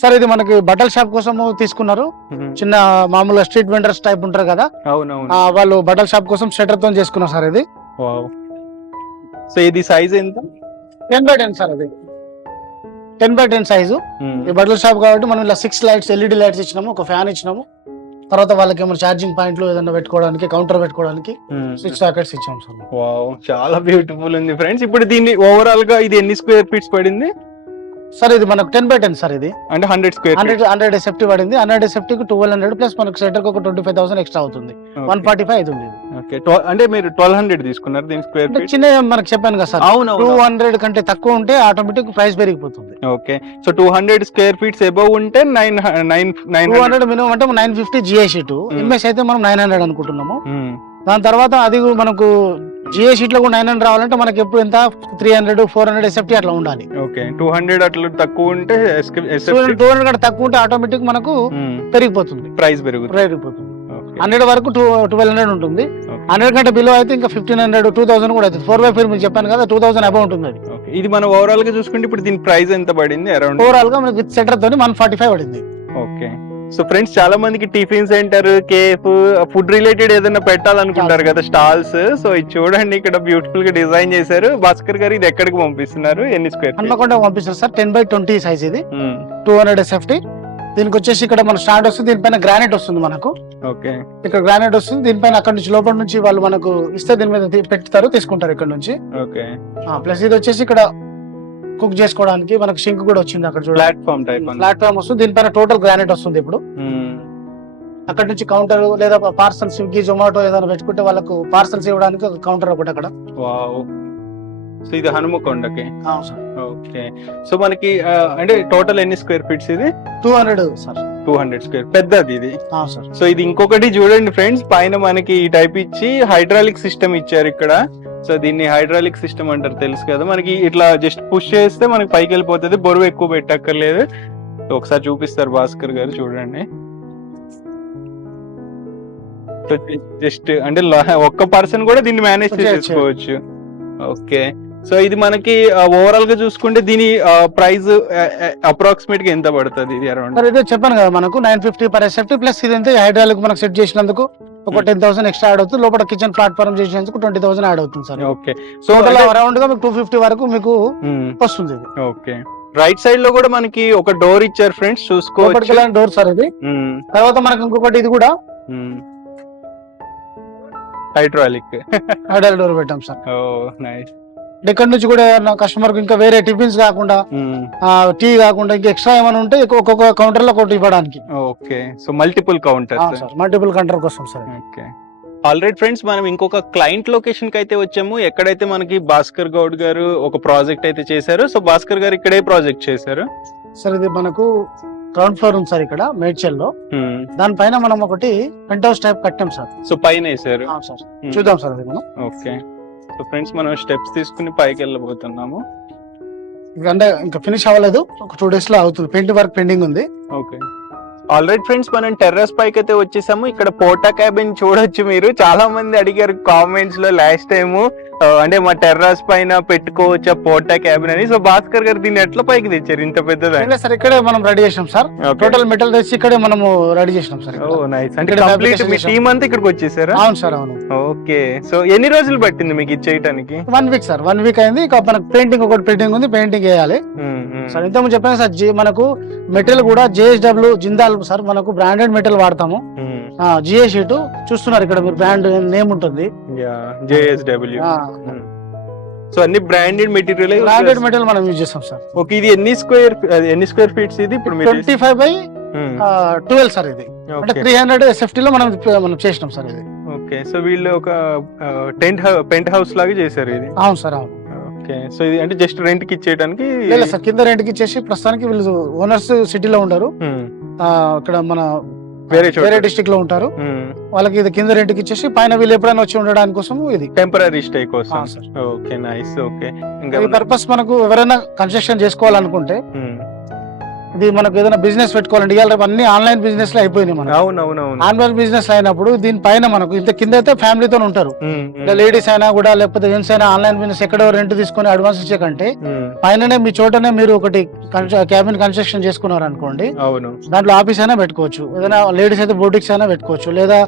సార్? ఇది మనకి బట్టల షాప్ కోసం తీసుకున్నారు. చిన్న మామూలుగా స్ట్రీట్ వెండర్స్ టైప్ ఉంటారు కదా, వాళ్ళు బట్టల షాప్ కోసం షట్టర్ తో చేసుకున్నారు సార్ ఇది. సో ఇది సైజ్ ఎంత? 10x10 sir. అది 10x10 సైజు. ఈ బట్టల షాప్ కాబట్టి మనం ఇలా 6 లైట్స్ LED లైట్స్ ఇచ్చినాము, ఒక ఫ్యాన్ ఇచ్చినాము. తర్వాత వాళ్ళకి ఏమైనా ఛార్జింగ్ పాయింట్లు ఏదైనా పెట్టుకోవడానికి, కౌంటర్ పెట్టుకోవడానికి 6 సాకెట్స్ ఇచ్చాం సార్. వావ్, చాలా బ్యూటిఫుల్ ఉంది ఫ్రెండ్స్. ఇప్పుడు దీన్ని ఓవరాల్ గా ఇది ఎన్ని స్క్వేర్ ఫీట్స్ పడింది సార్? ఇది మనకు 10x10 సార్. ఇది అంటే 100 స్క్వేర్ 100 SFT పడింది. 100 SFT కు 1200 ప్లస్ మనకు సెటర్ కు ఒక 25,000 ఎక్స్ట్రా అవుతుంది. 145 అవుతుంది. ఓకే, అంటే మీరు 1200 తీసుకున్నారు దీని స్క్వేర్ ఫీట్? చిన్న మనకు చెప్పాను కదా సార్. అవును, 200 కంటే తక్కువ ఉంటే ఆటోమేటిక్ ప్రైస్ పెరిగిపోతుంది. Okay, so 200 square feets above ఉంటే 900 మినిమం అంటే 950 GI షీట్. ఎంఎస్ అయితే మనం 900 అనుకుంటున్నాము. దాని తర్వాత అది మనకు జిఏ షీట్ లో కూడా 900 రావాలంటే మనకి ఎప్పుడు ఎంత 300 400 ఎస్ఎఫ్టీ అట్లా ఉండాలి. ఓకే 200 అట్లా తక్కువ ఉంటే 200 కంటే తక్కువ ఉంటే ఆటోమేటిక్ మనకు పెరిగిపోతుంది, ప్రైస్ పెరిగిపోతుంది. 100 వరకు 1200 ఉంటుంది. 100 కంటే బిలో అయితే ఇంకా 1500 2000 కూడా అవుతుంది. 4x4 మీకు చెప్పాను కదా 2000 అబౌవ్ ఉంటుంది అది. ఇది మనం ఓవరాల్ గా చూసుకుంటే ఇప్పుడు దీని ప్రైస్ ఎంత పడింది? అరౌండ్ ఓవరాల్ గా మనకి విత్ సెటర్ తోని 145 పడింది. ఓకే సో ఫ్రెండ్స్ చాలా మందికి tiffin centre, cafe, food related ఏదైనా పెట్టాలనుకుంటారు కదా స్టాల్స్. సో ఇది చూడండి ఇక్కడ బ్యూటిఫుల్ గా డిజైన్ చేశారు. భాస్కర్ గారు ఇది ఎక్కడికి పంపిస్తున్నారు? ఎన్ని స్క్వేర్? హన్మకొండ పంపిస్తారు సార్. 10x20 సైజ్ ఇది, 200 ఎస్ఎఫ్టీ. దీనికి వచ్చేసి ఇక్కడ మన స్టాండ్ వస్తుంది, దీనిపైన గ్రానైట్ వస్తుంది మనకు. ఓకే ఇక్కడ గ్రానైట్ వస్తుంది, దీనిపైన అక్కడ నుంచి లోపల నుంచి వాళ్ళు మనకు ఇస్తే దీని మీద పెట్టుతారు, తీసుకుంటారు ఇక్కడ నుంచి. ఓకే ప్లస్ ఇది వచ్చేసి ఇక్కడ కుక్ చేసుకోవడానికి మనకు షింక్ కూడా వచ్చింది అక్కడ చూడండి. ప్లాట్ఫామ్ టైప్ ప్లాట్ఫామ్ వస్తుంది, దీనిపైన టోటల్ గ్రానైట్ వస్తుంది. ఇప్పుడు అక్కడ నుంచి కౌంటర్ లేదా పార్సల్ స్విగ్గీ జొమాటో ఏదైనా పెట్టుకుంటే వాళ్ళకు పార్సల్స్ ఇవ్వడానికి ఒక కౌంటర్ ఒకటి అక్కడ. సో ఇది హనుమకొండకి. ఓకే సో మనకి అంటే టోటల్ ఎన్ని స్క్వేర్ ఫీట్స్ ఇది? 200 సార్. 200 స్క్వేర్ పెద్దది ఇది. సార్ సో ఇది ఇంకొకటి చూడండి ఫ్రెండ్స్, పైన మనకి ఈ టైప్ ఇచ్చి హైడ్రాలిక్ సిస్టమ్ ఇచ్చారు ఇక్కడ. సో దీన్ని హైడ్రాలిక్ సిస్టమ్ అంటారు, తెలుసు కదా మనకి. ఇట్లా జస్ట్ పుష్ చేస్తే మనకి పైకి వెళ్ళిపోతుంది, బరువు ఎక్కువ పెట్టక్కర్లేదు. సో ఒకసారి చూపిస్తారు భాస్కర్ గారు, చూడండి. సో జస్ట్ అంటే ఒక్క పర్సన్ కూడా దీన్ని మేనేజ్ చేసుకోవచ్చు. ఓకే సో ఇది మనకి ఓవరాల్ గా చూసుకుంటే దీని ప్రైస్ అప్రాక్సిమేట్ గా ఎంత పడుతుంది? ఇది అరౌండ్ ఇదే చెప్పాను కదా మనకు 950 పర్ ఎస్ఎఫ్టీ. ప్లస్ ఇదంతా హైడ్రాలిక్ మనకు సెట్ చేసినందుకు ఒక 10,000 ఎక్స్ట్రా యాడ్ అవుతుంది. లోపల కిచెన్ ప్లాట్ఫామ్ చేసినందుకు 20,000 యాడ్ అవుతుంది సార్. ఓకే సో అరౌండ్ గా మీకు 250 వరకు మీకు వస్తుంది. ఓకే రైట్ సైడ్ లో కూడా మనకి ఒక డోర్ ఇచ్చారు ఫ్రెండ్స్, చూసుకోవచ్చు. డోర్ సార్ ఇది. తర్వాత మనకి ఇంకొకటి ఇది కూడా హైడ్రాలిక్ డోర్ పెట్టాం సార్. ఓ నైస్. ఇక్కడ నుంచి కూడా కస్టమర్ కు ఇంకా వేరే టిఫిన్స్ కాకుండా టీ కాకుండా ఇంకా ఎక్స్ట్రా ఏమైనా ఉంటే ఒక్కొక్క కౌంటర్ లో ఒకటి ఇవ్వడానికి. Okay so multiple counters, multiple counter కోసం సార్. ఓకే ఆల్రైట్ ఫ్రెండ్స్, మనం ఇంకొక క్లయింట్ లొకేషన్ కి అయితే వచ్చాము. ఎక్కడైతే మనకి భాస్కర్ గౌడ్ గారు ఒక ప్రాజెక్ట్ అయితే చేశారు. సో భాస్కర్ గారు ఇక్కడే ప్రాజెక్ట్ చేశారు సార్. ఇది మనకు గ్రౌండ్ ఫ్లోర్ ఉంది సార్ ఇక్కడ మేడ్చల్ లో. దానిపైన మనం ఒకటి పెంట్ హౌస్ టైప్ కట్టాం సార్. సో పైన వేసారు సార్, చూద్దాం సార్ అది మనం. ఓకే సో ఫ్రెండ్స్ మనం స్టెప్స్ తీసుకుని పైకి వెళ్ళబోతున్నాము. అంటే ఇంకా ఫినిష్ అవ్వలేదు, ఒక 2 days లో అవుతుంది. పెయింట్ వర్క్ పెండింగ్ ఉంది. ఓకే ఆల్రైట్ ఫ్రెండ్స్, మనం టెర్రస్ పైకి అయితే వచ్చేసాము. ఇక్కడ పోర్టా క్యాబిన్ చూడొచ్చు మీరు. చాలా మంది అడిగారు కామెంట్స్ లో లాస్ట్ టైమ్, అంటే మా టెర్రస్ పైన పెట్టుకోవచ్చా పోర్టా క్యాబిన్ అని. సో భాస్కర్ గారు దీన్ని ఎట్లా పైకి తెచ్చారు ఇంత పెద్దదా? సార్ ఇక్కడే మనం రెడీ చేసాం సార్. టోటల్ మెటల్ తెచ్చి ఇక్కడే మనము రెడీ చేసినాం సార్. ఓ నైస్. అంటే కంప్లీట్ మీ టీమ్ అంతా ఇక్కడికి వచ్చేసారా? అవును సార్, అవును. ఓకే సో ఎన్ని రోజులు పట్టింది మీకు ఇది చేయడానికి? 1 week సార్. 1 week అయింది. ఇక మనకు పెయింటింగ్ ఒకటి పెయింటింగ్ ఉంది, పెయింటింగ్ వేయాలి సార్. ఇంతకుముందు చెప్పాను సార్, మనకు మెటీరియల్ కూడా JSW జిందాల్ సార్, మనకు బ్రాండెడ్ మెటీరియల్ వాడతాము. జిఏ షీట్ చూస్తున్నారు ఇక్కడ మీరు, బ్రాండ్ నేమ్ ఉంటుంది JSW. సో అన్ని బ్రాండెడ్ మెటీరియల్ మనం యూజ్ చేస్తాం సార్. ఓకే ఇది ఎన్ని స్క్వేర్ ఫీట్స్ ఇది? ఇప్పుడు 25/12 సార్. ఇది అంటే 300 SFT లో మనం చేసినాం సార్ ఇది. ఓకే సో వీళ్ళు ఒక పెంట్ హౌస్ లాగా చేశారు ఇది. అవును సార్, అవును. ఓకే సో ఇది అంటే జస్ట్ రెంట్ కి ఇచ్చేయడానికి? లేదు సార్, కింద రెంట్ కి ఇచ్చేసి ప్రస్తుతానికి వీళ్ళు ఓనర్స్ సిటీలో ఉండరు, ఇక్కడ మన వేరే డిస్ట్రిక్ట్ లో ఉంటారు. వాళ్ళకి ఇది కింద రెంట్ కి ఇచ్చేసి పైన వీళ్ళు ఎప్పుడైనా వచ్చి ఉండడానికి కోసం ఇది టెంపరీ స్టే కోసం. Okay nice. ఓకే ఇంకా ఈ పర్పస్ మనకు ఎవరైనా కన్స్ట్రక్షన్ చేసుకోవాలనుకుంటే, ఇది మనకు ఏదైనా బిజినెస్ పెట్టుకోవాలంటే ఇవాళ రేపు అన్ని ఆన్లైన్ బిజినెస్ లో అయిపోయినాయి మనకు. అవునవునవును. ఆన్లైన్ బిజినెస్ అయినప్పుడు దీనిపైన మనకు ఇంత కింద అయితే ఫ్యామిలీతో ఉంటారు, లేడీస్ అయినా కూడా లేకపోతే జెంట్స్ అయినా ఆన్లైన్ బిజినెస్ ఎక్కడో రెంట్ తీసుకొని అడ్వాన్స్ ఇచ్చే కంటే పైననే మీ చోటనే మీరు ఒకటి క్యాబిన్ కన్స్ట్రక్షన్ చేసుకున్నారు అనుకోండి, దాంట్లో ఆఫీస్ అయినా పెట్టుకోవచ్చు. ఏదైనా లేడీస్ అయితే బోటిక్స్ అయినా పెట్టుకోవచ్చు, లేదా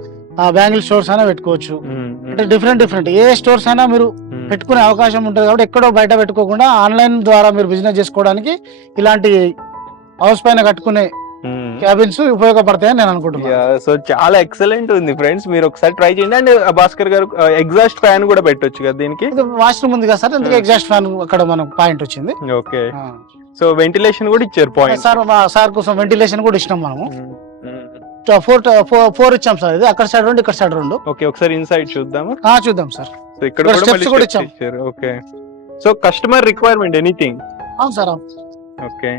బ్యాంగిల్ స్టోర్స్ అయినా పెట్టుకోవచ్చు. అంటే డిఫరెంట్ ఏ స్టోర్స్ అయినా మీరు పెట్టుకునే అవకాశం ఉంటుంది. కాబట్టి ఎక్కడో బయట పెట్టుకోకుండా ఆన్లైన్ ద్వారా మీరు బిజినెస్ చేసుకోవడానికి ఇలాంటి హౌస్ పైన కట్టుకునే క్యాబిన్స్ ఉపయోగపడతాయని నేను అనుకుంటున్నాను. సో చాలా ఎక్సలెంట్ ఉంది ఫ్రెండ్స్, మీరు ఒకసారి ట్రై చేయండి. అండ్ భాస్కర్ గారు ఎగ్జాస్ట్ ఫ్యాన్ కూడా పెట్టొచ్చు కదా దీనికి? వాష్రూమ్ ఉంది కదా సార్, అందుకే ఎగ్జాస్ట్ ఫ్యాన్ అక్కడ మనకు పాయింట్ వచ్చింది. ఓకే సో వెంటిలేషన్ కూడా ఇచ్చారు పాయింట్ సార్. సార్ కోసం వెంటిలేషన్ కూడా ఇచ్చినాం మనము. 4 ఇచ్చాం సార్. ఇది అక్కడ సైడ్ 2, ఇక్కడ సైడ్ 2. ఓకే ఒకసారి ఇన్సైడ్ చూద్దాము. చూద్దాం సార్. సో ఇక్కడ కూడా ఇచ్చారు. Okay so customer requirement anything? అవును సార్. ఓకే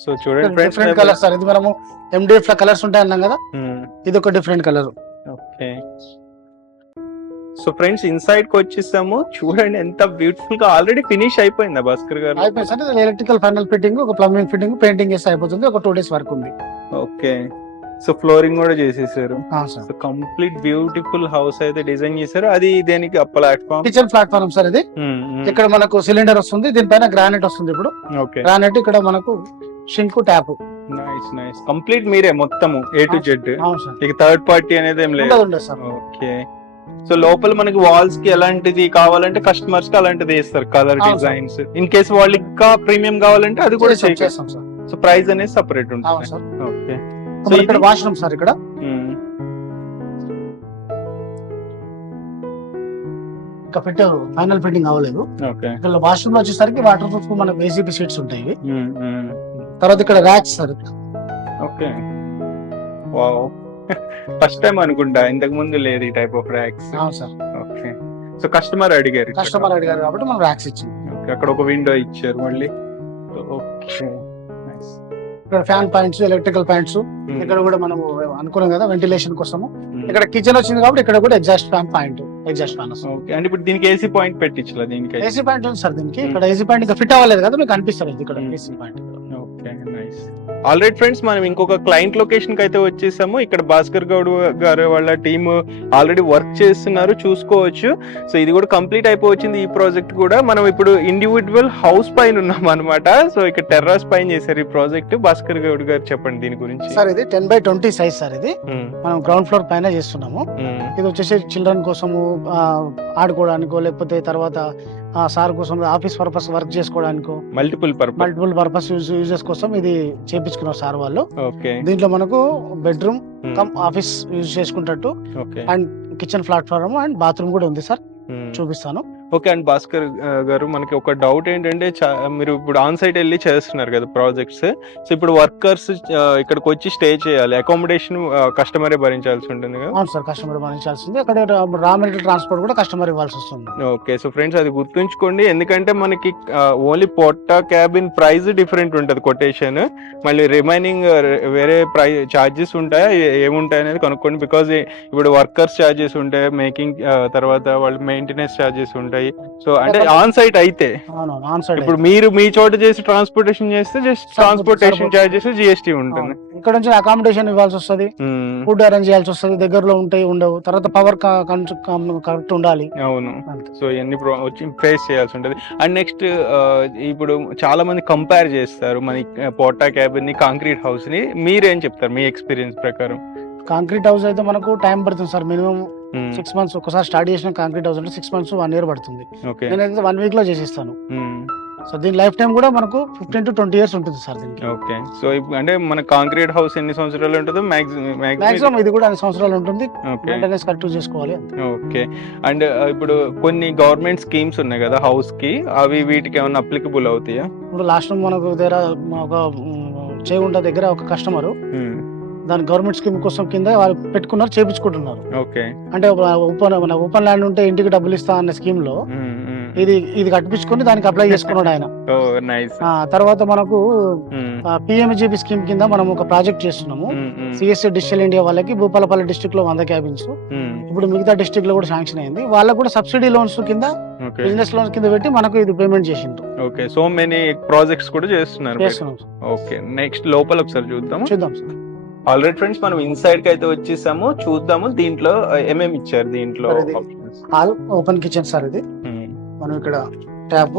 సో చూడండి డిఫరెంట్ కలర్ సార్. ఇది మనము MDF లో కలర్స్ ఉంటాయి అన్నాం కదా, ఇది ఒక different colour. Okay so friends inside కి వచ్చేసాము, చూడండి ఎంత బ్యూటిఫుల్ గా ఆల్రెడీ ఫినిష్ అయిపోయిందా భాస్కర్ గారు? అయిపోయింది సార్, ఎలక్ట్రికల్ ఫైనల్ ఫిట్టింగ్, ఒక ప్లంబింగ్ ఫిట్టింగ్, పెయింటింగ్ చేస్తే అయిపోతుంది, ఒక 2 days వర్క్ ఉంది. ఓకే, సో ఫ్లోరింగ్ కూడా చేసేసారు. Sir so complete beautiful house అయితే డిజైన్ చేశారు. అది దేనికి ప్లాట్ఫామ్? కిచెన్ ప్లాట్ఫామ్ సార్ ఇది. ఇక్కడ మనకు సిలిండర్ వస్తుంది, దీనిపైన గ్రానైట్ వస్తుంది. ఇప్పుడు ఓకే, గ్రానైట్, ఇక్కడ మనకు sink, tap. Nice nice. Complete మీరే మొత్తము A to Z. అవును సార్, ఇక థర్డ్ పార్టీ అనేది ఏం లేదు. ఉండదు సార్. ఓకే, సో లోపల మనకి వాల్స్ కి ఎలాంటిది కావాలంటే కస్టమర్స్ కి అలాంటిది వేస్తారు, కలర్ అవును డిజైన్స్. ఇన్ కేసు వాళ్ళకి ఇంకా ప్రీమియం కావాలంటే అది కూడా చేస్తాం సార్. సో ప్రైస్ అనేది సెపరేట్ అవును ఉంటుంది. సార్. ఓకే, మరి ఇక్కడ వాష్రూమ్ సార్, ఇక్కడ ఇంకా ఫిట్ ఫైనల్ ఫిట్టింగ్ అవ్వలేదు. ఓకే, ఇక్కడ వాష్రూమ్ లో వచ్చేసరికి వాటర్ ప్రూఫ్ మనకు ఏసీపీ షీట్స్ ఉంటాయి ఇవి. తర్వాత ఇక్కడ racks sir. Okay, wow, first time అనుకుంటా, ఇంతకు ముందు లేదు ఈ టైప్ ఆఫ్ ర్యాక్స్. అవును సార్. ఓకే, సో కస్టమర్ అడిగారు. కస్టమర్ అడిగారు కాబట్టి మనం ర్యాక్స్ ఇచ్చింది. ఓకే, అక్కడ ఒక విండో ఇచ్చారు మళ్ళీ. Okay, nice. ఇక్కడ ఫ్యాన్ పాయింట్స్, ఎలక్ట్రికల్ పాయింట్స్, ఇక్కడ కూడా మనం అనుకున్నాం కదా వెంటిలేషన్ కోసము. ఇక్కడ కిచెన్ వచ్చింది కాబట్టి ఇక్కడ కూడా exhaust fan point, exhaust fan వస్తుంది. ఓకే, అంటే ఇప్పుడు దీనికి ఏసీ పాయింట్ పెట్టించలా? దీనికి ఏసీ పాయింట్ ఉంది సార్. దీనికి ఇక్కడ ఏసీ పాయింట్ ఇంకా ఫిట్ అవ్వలేదు కదా, మీకు అనిపిస్తుంది ఇక్కడ AC point. Okay, nice. Alright friends, మనం ఇంకొక క్లయింట్ లొకేషన్ కి అయితే వచ్చేసాము. ఇక్కడ భాస్కర్ గౌడ్ గారు వాళ్ళ టీమ్ ఆల్రెడీ వర్క్ చేస్తున్నారు, చూసుకోవచ్చు. సో ఇది కూడా కంప్లీట్ అయిపోవచ్చింది ఈ ప్రాజెక్ట్ కూడా. మనం ఇప్పుడు ఇండివిజువల్ హౌస్ పైన ఉన్నాం అనమాట. సో ఇక్కడ టెర్రస్ పైన చేశారు ఈ ప్రాజెక్ట్. భాస్కర్ గౌడ్ గారు చెప్పండి దీని గురించి. సార్ ఇది 10x20 సైజ్ సార్. ఇది మనం గ్రౌండ్ ఫ్లోర్ పైన చేస్తున్నాము. ఇది వచ్చేసి చిల్డ్రన్ కోసము ఆడుకోవడానికో, లేకపోతే తర్వాత సార్ కోసం ఆఫీస్ పర్పస్ వర్క్ చేసుకోవడానికో, మల్టిపుల్ పర్పస్ యూజెస్ కోసం ఇది చేపించుకున్నారు సార్ వాళ్ళు. ఓకే, దీంట్లో మనకు బెడ్రూమ్ కమ్ ఆఫీస్ యూజ్ చేసుకుంటట్టు and kitchen platform and bathroom కూడా ఉంది సార్, చూపిస్తాను. ఓకే, అండ్ భాస్కర్ గారు మనకి ఒక డౌట్ ఏంటంటే, మీరు ఇప్పుడు ఆన్ సైట్ వెళ్ళి చేస్తున్నారు కదా ప్రాజెక్ట్స్. సో ఇప్పుడు వర్కర్స్ ఇక్కడికి వచ్చి స్టే చేయాలి, అకామిడేషన్ కస్టమరే భరించాల్సి ఉంటుంది కదా? అవును సార్, కస్టమర్ భరించాల్సింది. అక్కడ రా మెటీరియల్ ట్రాన్స్పోర్ట్ కూడా కస్టమర్ ఇవ్వాల్సి వస్తుంది. ఓకే, సో ఫ్రెండ్స్ అది గుర్తుంచుకోండి. ఎందుకంటే మనకి ఓన్లీ పొట్ట క్యాబిన్ ప్రైస్ డిఫరెంట్ ఉంటుంది కొటేషన్, మళ్ళీ రిమైనింగ్ వేరే ప్రైస్ చార్జెస్ ఉంటాయా ఏముంటాయి అనేది కనుక్కోండి. బికాజ్ ఇప్పుడు వర్కర్స్ చార్జెస్ ఉంటాయి, మేకింగ్ తర్వాత వాళ్ళు మెయింటెనెన్స్ చార్జెస్ ఉంటాయి. సో అంటే ఆన్ సైట్ అయితే ఇప్పుడు మీరు మీ చోట చేసి ట్రాన్స్పోర్టేషన్ చేస్తే జస్ట్ ట్రాన్స్పోర్టేషన్ చార్జెస్ GST ఉంటుంది. ఇక్కడ నుంచి అకామిడేషన్ ఇవ్వాల్సి వస్తుంది, ఫుడ్ అరేంజ్ చేయాల్సి వస్తుంది, దగ్గరలో ఉంటాయి ఉండవు, తర్వాత పవర్ కరెక్ట్ ఉండాలి. అవును, సో ఇవన్నీ ఫేస్ చేయాల్సి ఉంటుంది. అండ్ నెక్స్ట్ ఇప్పుడు చాలా మంది కంపేర్ చేస్తారు మన పోటా క్యాబిన్ ని కాంక్రీట్ హౌస్ ని. మీరేం చెప్తారు మీ ఎక్స్పీరియన్స్ ప్రకారం? కాంక్రీట్ హౌస్ అయితే మనకు టైం పడుతుంది సార్, మినిమం 6 months. ఒకసారి స్టార్ట్ చేసిన కాంక్రీట్ హౌస్ అంటే 6 months 1 year పడుతుంది. నేనైతే 1 week లో చేసిస్తాను. సో దీని లైఫ్ టైం కూడా మనకు 15 to 20 years ఉంటుంది సార్ దీనికి. ఓకే, సో అంటే మన కాంక్రీట్ హౌస్ ఎన్ని సంవత్సరాలు ఉంటుందో మాక్సిమం ఇది కూడా అన్ని సంవత్సరాలు ఉంటుంది. మెయింటెనెన్స్ కరెక్ట్ చేసుకోవాలి. ఓకే, అండ్ ఇప్పుడు కొన్ని గవర్నమెంట్ స్కీమ్స్ ఉన్నాయి కదా హౌస్ కి, అవి వీటికి ఏమైనా అప్లికబుల్ అవుతాయా? ఇప్పుడు లాస్ట్ మనకు దగ్గర ఒక చేగుంట దగ్గర ఒక కస్టమర్ దాని గవర్నమెంట్ స్కీమ్ కోసం కింద వాళ్ళు పెట్టుకున్నారు, చేపించుకుంటున్నారు. ఓకే, అంటే ఓపెన్ ల్యాండ్ ఉంటే ఇంటికి డబ్బులు ఇస్తా అన్న స్కీమ్ లో ఇది కట్టించుకొని దానికి అప్లై చేసుకున్నాడు ఆయన. తర్వాత మనకు PMGP స్కీమ్ కింద మనం ఒక ప్రాజెక్ట్ చేస్తున్నాము. CSC డిజిటల్ ఇండియా వాళ్ళకి భూపాలపల్లి డిస్ట్రిక్ట్ లో 100 cabins. ఇప్పుడు మిగతా డిస్ట్రిక్ట్ లో కూడా శాంక్షన్ అయింది. వాళ్ళకు కూడా సబ్సిడీ లోన్స్ కింద, బిజినెస్ లోన్స్ కింద పెట్టి మనకు ఇది పేమెంట్ చేసిండ్రు. ఓకే, సో మెనీ ప్రాజెక్ట్స్ కూడా చేస్తున్నారు. ఓకే, నెక్స్ట్ లోపల ఒకసారి చూద్దాం సార్. ఆల్రెడీ ఫ్రెండ్స్ మనం ఇన్సైడ్ కి అయితే వచ్చేసాము, చూద్దాము దీంట్లో ఏమేమి ఇచ్చారు. దీంట్లో హాల్ ఓపెన్ కిచెన్ సార్. ఇది మనం ఇక్కడ ట్యాప్,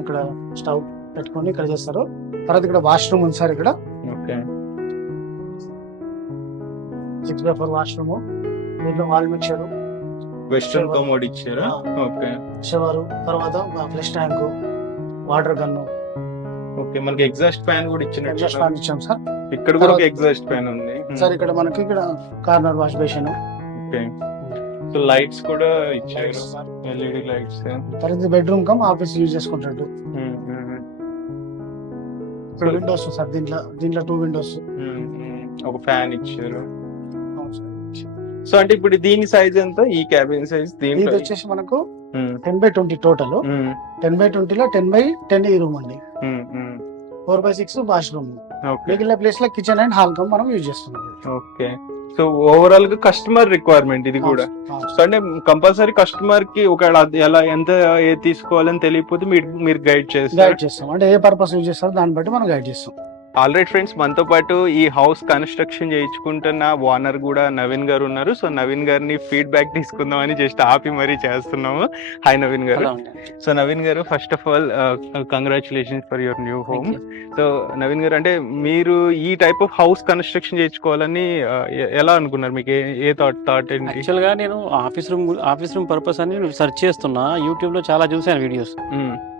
ఇక్కడ స్టవ్ పెట్టుకొని ఇక్కడ చేస్తారు. తర్వాత ఇక్కడ వాష్రూమ్ ఉంది సార్. ఇక్కడ ఓకే 6x4 వాష్రూమ్, దీంట్లో వాల్ మిక్చర్, వెస్టర్న్ కమోడ్ ఇచ్చారు. ఓకే, షవర్, తర్వాత flush tank, water gun. Okay, మనకి ఎగ్జాస్ట్ ఫ్యాన్ కూడా ఇచ్చాం సార్. ఇక్కడ కూడా ఎగ్జాస్ట్ ఫ్యాన్ ఉంది సార్. ఇక్కడ మనకి ఇక్కడ corner wash basin. Okay, so lights కూడా ఇచ్చారు, LED లైట్స్. తర్వాత బెడ్రూమ్ కమ్ ఆఫీస్ యూజ్ చేసుకుంటాడు. ఇక్కడ విండోస్ సార్. దీంట్లో 2 windows, ఒక ఫ్యాన్ ఇచ్చారు. సో అంటే ఇప్పుడు దీని సైజ్ ఎంత? ఈ క్యాబిన్ సైజ్ దీంట్లో వచ్చేసి మనకు 10x20 టోటల్. 10x20 లో 10x10 ఈ రూమ్ అండి. 4x6 washroom. మిగిలిన ప్లేస్ లో కిచెన్ అండ్ హాల్ కమ్ మనం యూజ్ చేస్తున్నాం. ఓకే, సో ఓవరాల్ గా కస్టమర్ రిక్వైర్మెంట్ ఇది కూడా. సో అంటే కంపల్సరీ కస్టమర్ కి ఒకవేళ అది ఎలా ఎంత ఏ తీసుకోవాలని తెలియకపోతే మీరు గైడ్ చేస్తాం. అంటే ఏ పర్పస్ యూజ్ చేస్తారో దాన్ని బట్టి మనం గైడ్ చేస్తాం. ఆల్రైట్ ఫ్రెండ్స్, మనతో పాటు ఈ హౌస్ కన్స్ట్రక్షన్ చేయించుకుంటున్న ఓనర్ కూడా నవీన్ గారు ఉన్నారు. సో నవీన్ గారిని ఫీడ్బ్యాక్ తీసుకుందామని జస్ట్ ఆపి మరీ చేస్తున్నాము. హాయ్ నవీన్ గారు. సో నవీన్ గారు, first of all congratulations for your new home. So Naveen గారు, అంటే మీరు ఈ టైప్ ఆఫ్ హౌస్ కన్స్ట్రక్షన్ చేయించుకోవాలని ఎలా అనుకున్నారు? మీకు ఏ థాట్ ఏంటి? యాక్చువల్ గా నేను ఆఫీస్ రూమ్ పర్పస్ అని సెర్చ్ చేస్తున్నా. యూట్యూబ్ లో చాలా చూసాను వీడియోస్.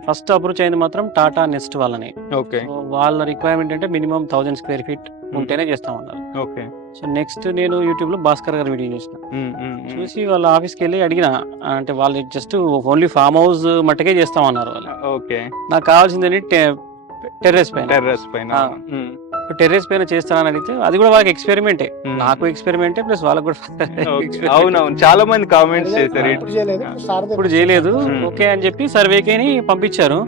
ఫస్ట్ అప్రోచ్ అయింది మాత్రం టాటా నెస్ట్ వాళ్ళని. ఓకే. వాళ్ళ రిక్వైర్మెంట్ అంటే మినిమం 1000 స్క్వేర్ ఫీట్ ఉంటేనే చేస్తామన్నారు. ఓకే. సో నెక్స్ట్ నేను యూట్యూబ్ లో భాస్కర్ గారి వీడియో చూసిన. చూసి వాళ్ళ ఆఫీస్కి వెళ్ళి అడిగిన, అంటే వాళ్ళు జస్ట్ ఓన్లీ ఫామ్ హౌస్ మట్టుకే చేస్తామన్నారు వాళ్ళు. ఓకే. నాకు కావాల్సింది టెర్రస్ పైన. టెర్రస్ పైన చేస్తానని అడిగితే అది కూడా వాళ్ళకి ఎక్స్పెరిమెంటే, నాకు ఎక్స్పెరిమెంటే ప్లస్ వాళ్ళకి కూడా. అవునవును, చాలా మంది కామెంట్స్ చేశారు. ఇప్పుడు చేయలేదు. ఓకే అని చెప్పి సర్వేకి పంపించారు.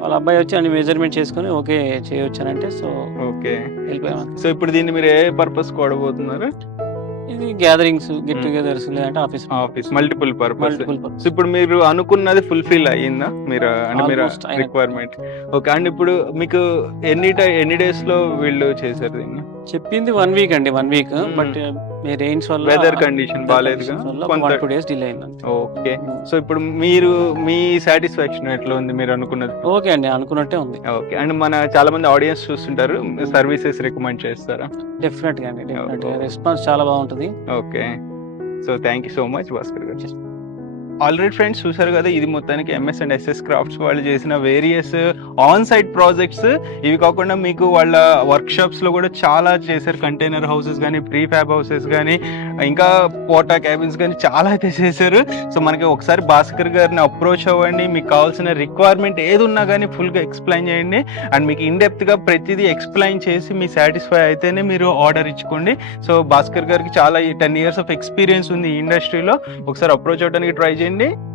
వాళ్ళ అబ్బాయి వచ్చి అన్ని మెజర్మెంట్ చేసుకుని ఓకే చేయొచ్చానంటే సో ఓకే వెళ్ళిపోయాను. సో ఇప్పుడు దీన్ని మీరు ఏ పర్పస్ కొడబోతున్నారు? ఇది గ్యాదరింగ్స్, గెట్ టుగెదర్స్, లేదంటే ఆఫీస్ మల్టిపుల్ పర్పస్. సో ఇప్పుడు మీరు అనుకున్నది ఫుల్ఫిల్ అయ్యిందా? మీరు అంటే మీరు రిక్వైర్మెంట్? ఓకే. అండ్ ఇప్పుడు మీకు ఎన్ని డేస్ లో వీళ్ళు చేశారు దీన్ని? చెప్పింది 1 వీక్ అండి, 1 వీక్. బట్ రెయిన్స్ వల్ల, వెదర్ కండిషన్ బాగాలేదుగా, 1-2 డేస్ డిలే అయింది. ఓకే. సో ఇప్పుడు మీరు మీ సాటిస్ఫాక్షన్ ఎట్లా ఉంది? మీరు అనుకున్నది ఓకే అండి, అనుకున్నట్టే ఉంది. ఓకే. అండ్ మన చాలా మంది ఆడియన్స్ చూస్తుంటారు, సర్వీసెస్ రికమెండ్ చేస్తారా? డెఫినెట్ గా అండి, రెస్పాన్స్ చాలా బాగుంటుంది. Okay. So thank you so much Bhaskar garu. Already friends చూసారు కదా, ఇది మొత్తానికి ఎంఎస్ అండ్ ఎస్ఎస్ క్రాఫ్ట్స్ వాళ్ళు చేసిన వేరియస్ ఆన్ సైట్ ప్రాజెక్ట్స్. ఇవి కాకుండా మీకు వాళ్ళ వర్క్ షాప్స్ లో కూడా చాలా చేశారు. కంటైనర్ హౌసెస్ కానీ, ప్రీ ఫ్యాబ్ హౌసెస్ కానీ, ఇంకా పోటా క్యాబిన్స్ కానీ చాలా అయితే చేశారు. సో మనకి ఒకసారి భాస్కర్ గారిని అప్రోచ్ అవ్వండి. మీకు కావాల్సిన రిక్వైర్మెంట్ ఏది ఉన్నా కానీ ఫుల్గా ఎక్స్ప్లెయిన్ చేయండి. అండ్ మీకు ఇన్డెప్త్గా ప్రతిదీ ఎక్స్ప్లెయిన్ చేసి మీ సాటిస్ఫై అయితేనే మీరు ఆర్డర్ ఇచ్చుకోండి. సో భాస్కర్ గారికి చాలా 10 years ఆఫ్ ఎక్స్పీరియన్స్ ఉంది ఈ ఇండస్ట్రీలో. ఒకసారి అప్రోచ్ అవ్వడానికి ట్రై చేయండి.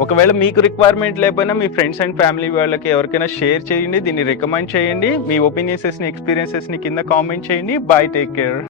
ఒకవేళ మీకు రిక్వైర్మెంట్ లేకపోయినా మీ ఫ్రెండ్స్ అండ్ ఫ్యామిలీ వాళ్ళకి ఎవరికైనా షేర్ చేయండి, దీన్ని రికమెండ్ చేయండి. మీ ఒపీనియన్స్ ని, ఎక్స్పీరియన్సెస్ ని కింద కామెంట్ చేయండి. By, take care.